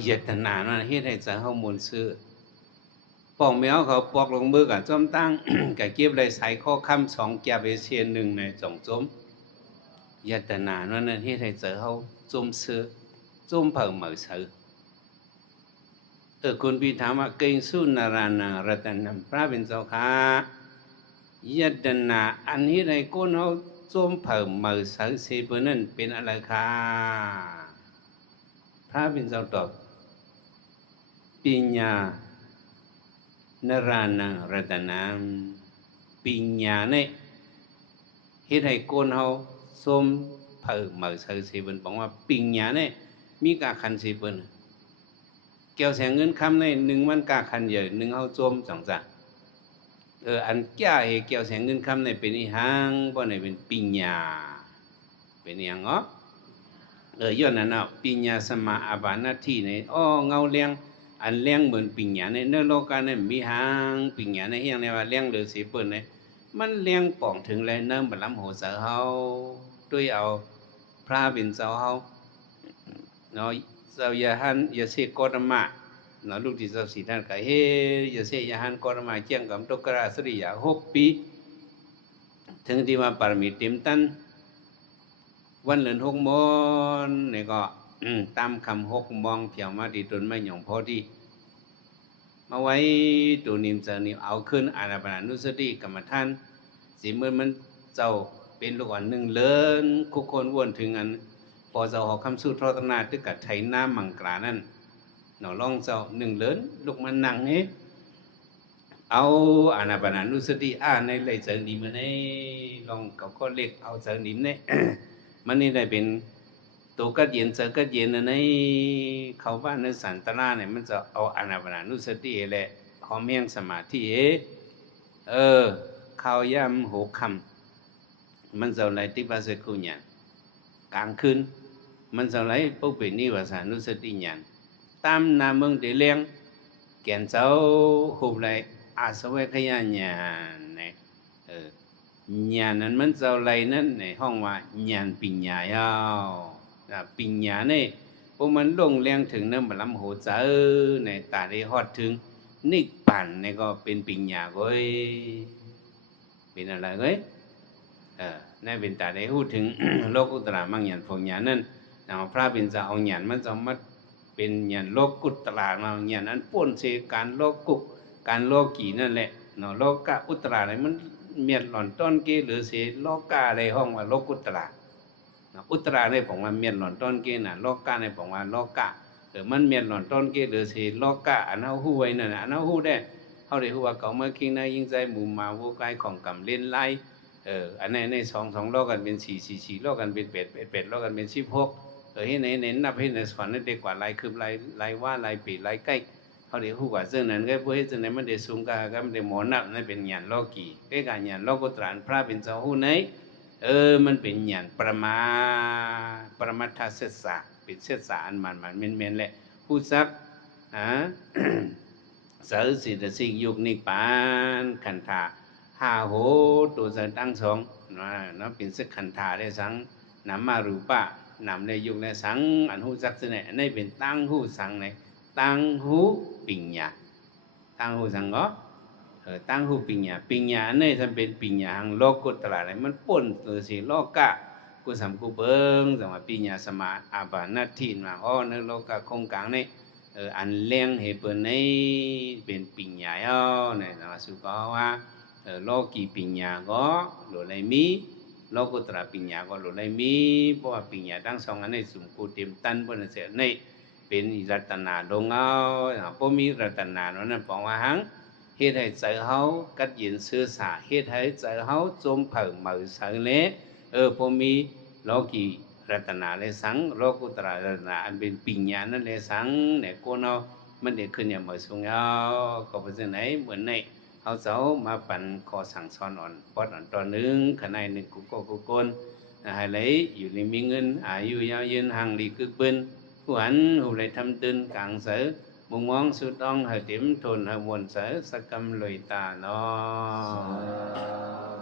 เยตนานั่นเฮ็ดให้จะเฮามวลซื้อปองแมวเขาปอกลงมือกับจอมตั้ง กับเก็บเลยใส่ข้อคำ2แก้วเอเชียน1ใน2จมเยตนานั่นเฮ็ดให้จะเฮาจมซื้อจมเพิ่มเหมือซื้อคุณพี่ถามว่าเก่งสุนารานังรัตนังพระเป็นเจ้าค่ะยตนาอันนี้ในก้นเขาจมเพิ่มมือซื้อเสพนั่นเป็นอะไรคะพระเป็นเจ้าตอบปัญญานรานังรัตนังปัญญาเนี่ยเฮ็ดให้ก้นเขาจมเพิ่มมือซื้อเสพบอกว่าปัญญาเนี่ยมีกาขันเสพเกี่ยวแสงเงินคำใน1วันกาคันใหญ่1เฮาจมจังจ้ะอันแก่เกี่ยวแสงเงินคำในเป็นอีหังบ่ในเป็นปัญญาเป็นอีหยังอ๋อย้อนนั้นน่ะปัญญาสมาอาบานาทีในเงาเลี้ยงอันเลี้ยงเหมือนปัญญาในโลกาเนี่ยมีหังปัญญาในเฮียงในว่าเลี้ยงหรือสิเปิ้นเนี่ยมันเลี้ยงป่องถึงแล้วเนิ่มบัดลำโหเสือเฮาด้วยเอาพระเป็นเจ้าเฮาเนาะเจ้ายาหันยาเสกอรมาเนาะลูกที่เจ้าสีท่านก็ยาเสยาหันกอรมาเจียงกับตุกราสริยา6 ปีถึงที่ว่าปรมิติมตันวันเลือน6 โมงนี่ก็ตามคำ6 โมงเพียวมาดีตนไม่หย่องพอดีมาไว้ตัวนิมเจอนิมเอาขึ้นอานาปานุสติกรรมฐานสิเมื่อมันเจ้าเป็นลูกอ่อน1เลินคุกคนวนถึงอันพอเจ้าหอกคำสู้ทรตนาตึกกัดไถน้ำมังกรานั่นหนอล่องเจ้า1เลินลูกมันนั่งนี้เอาอานาปานุสติในเลยเจอนิมในลองเขาก็เล็กเอาเจอนิมเนี่ย มันนี่ได้เป็นตัวกัดเย็นเจอกัดเย็นในเขาบ้านในสันตนาเนี่ยมันจะเอาอานาปานุสติแหละ หอมแห้งสมาธิข้าวยำหกคำมันจะไหลติปัสสกุญญากลางคืนมันจะไหลปุ๊บเป็นนิวาสานุสติญาณตามนามึงเดเลียงแกนเจ้าหุบไหลอาสวัคยญาณเนี่ยญาณนั้นมันจะไหลนั้นในห้องว่าญาณปัญญาเย้าปัญญาเนี่ยพวกมันลงแรงถึงเนื้อมันลำหัวใจในตาได้ฮอดถึงนิพพานเนี่ยก็เป็นปัญญาเว้ยเป็นอะไรเว้ยในเป็นตาได้พูดถึง โลกุตระมังญาณพวกญาณนั้นพระเป็นจะเอาญาณมันจะมาเป็นญาณโลกุตระมาญาณนั้นป้นเสการโลกุการโลกีนั่นแหละเนาะโลกะอุตระอะไรมันเมียนหล่อนต้นเกหรือเสโลกะอะไรห้องว่าโลกุตระอุตระในผมว่าเมียนหล่อนต้นเกน่ะโลกะในผมว่าโลกะมันเมียนหล่อนต้นเกหรือเสโลกะอันเอาหู้ไว้นั่นอันเอาหู้ได้เขาได้หู้ว่าเขาเมื่อกี้นะยิ่งใจหมู่มาวัวกายของกำเล่นไล่อันนี้ในสองโลกกันเป็นสี่โลกกันเป็นเป็ดโลกกันเป็น16ให้ไหนนับให้ในสวรรค์นั่นเด็กกว่าลายคืบลายว่าลายปีลายใกล้เขาได้หู้ว่าเจ้านั้นก็เพื่อให้เจ้านั้นมันได้สูงก็มันได้หมอนับนั่นเป็นญาณโลกีแค่การญาณโลกุตระพระเป็นเจ้าหู้ไหนมันเป็นญาณปรมัตถเสสะเป็นเสสะอันมันเม้นแหละผู้ซักสารสิทธิ์สิ่งยุคนิพพานขันธา5 โหตัวจะตั้งสองnóเป็นสึกขันธาได้สังนำมารูปะนำในยุคในสังอันหูจักสิเนี่ยในเป็นตั้งหูสังในตั้งหูปิญญาตั้งหูสังก็ตั้งหูปิญญาในท่านเป็นปิญญาหังโลกุตระอะไรมันป่นตัวสิโลกะกูสัมกูเบิงสมาปิญญาสมาอาบานาทีนมาในโลกะคงกลางในอันเลี้ยงให้เปิดในเป็นปิญญาเนี่ยนะสุก็ว่าโลกีปัญญาก็หลุดเลยมีโลกุตระปัญญาก็หลุดเลยมีเพราะว่าปัญญาทั้งสองอันนี้สมกูเต็มตันบนเสียในเป็นรัตนาดงเอาพอมีรัตนานั้นบอกว่าหังเหตุให้ใจเขากัดยินซื่อสาเหตุให้ใจเขาจมเผาเหมือสังเละพอมีโลกีรัตนาเลยสังโลกุตระรัตนาอันเป็นปัญญานั่นเลยสังเนี่ยกูเนาะมันเด็กขึ้นอย่างเหมือนสูงเอาก็เป็นไหนเหมือนในเอาเจ้ามาปั่นคอสั่งซ้อนอ่อนปอดอ่อนตอนนึงขณะหนึ่งกุกลให้เลยอยู่ในมีเงินอายุยาวยืนห่างดีกึกปืนผู้หันหูเลยทำตื่นกลางเสือมุงมองสุดต้องให้เต็มทนให้มวลเสือสักกำลอยตาเนาะ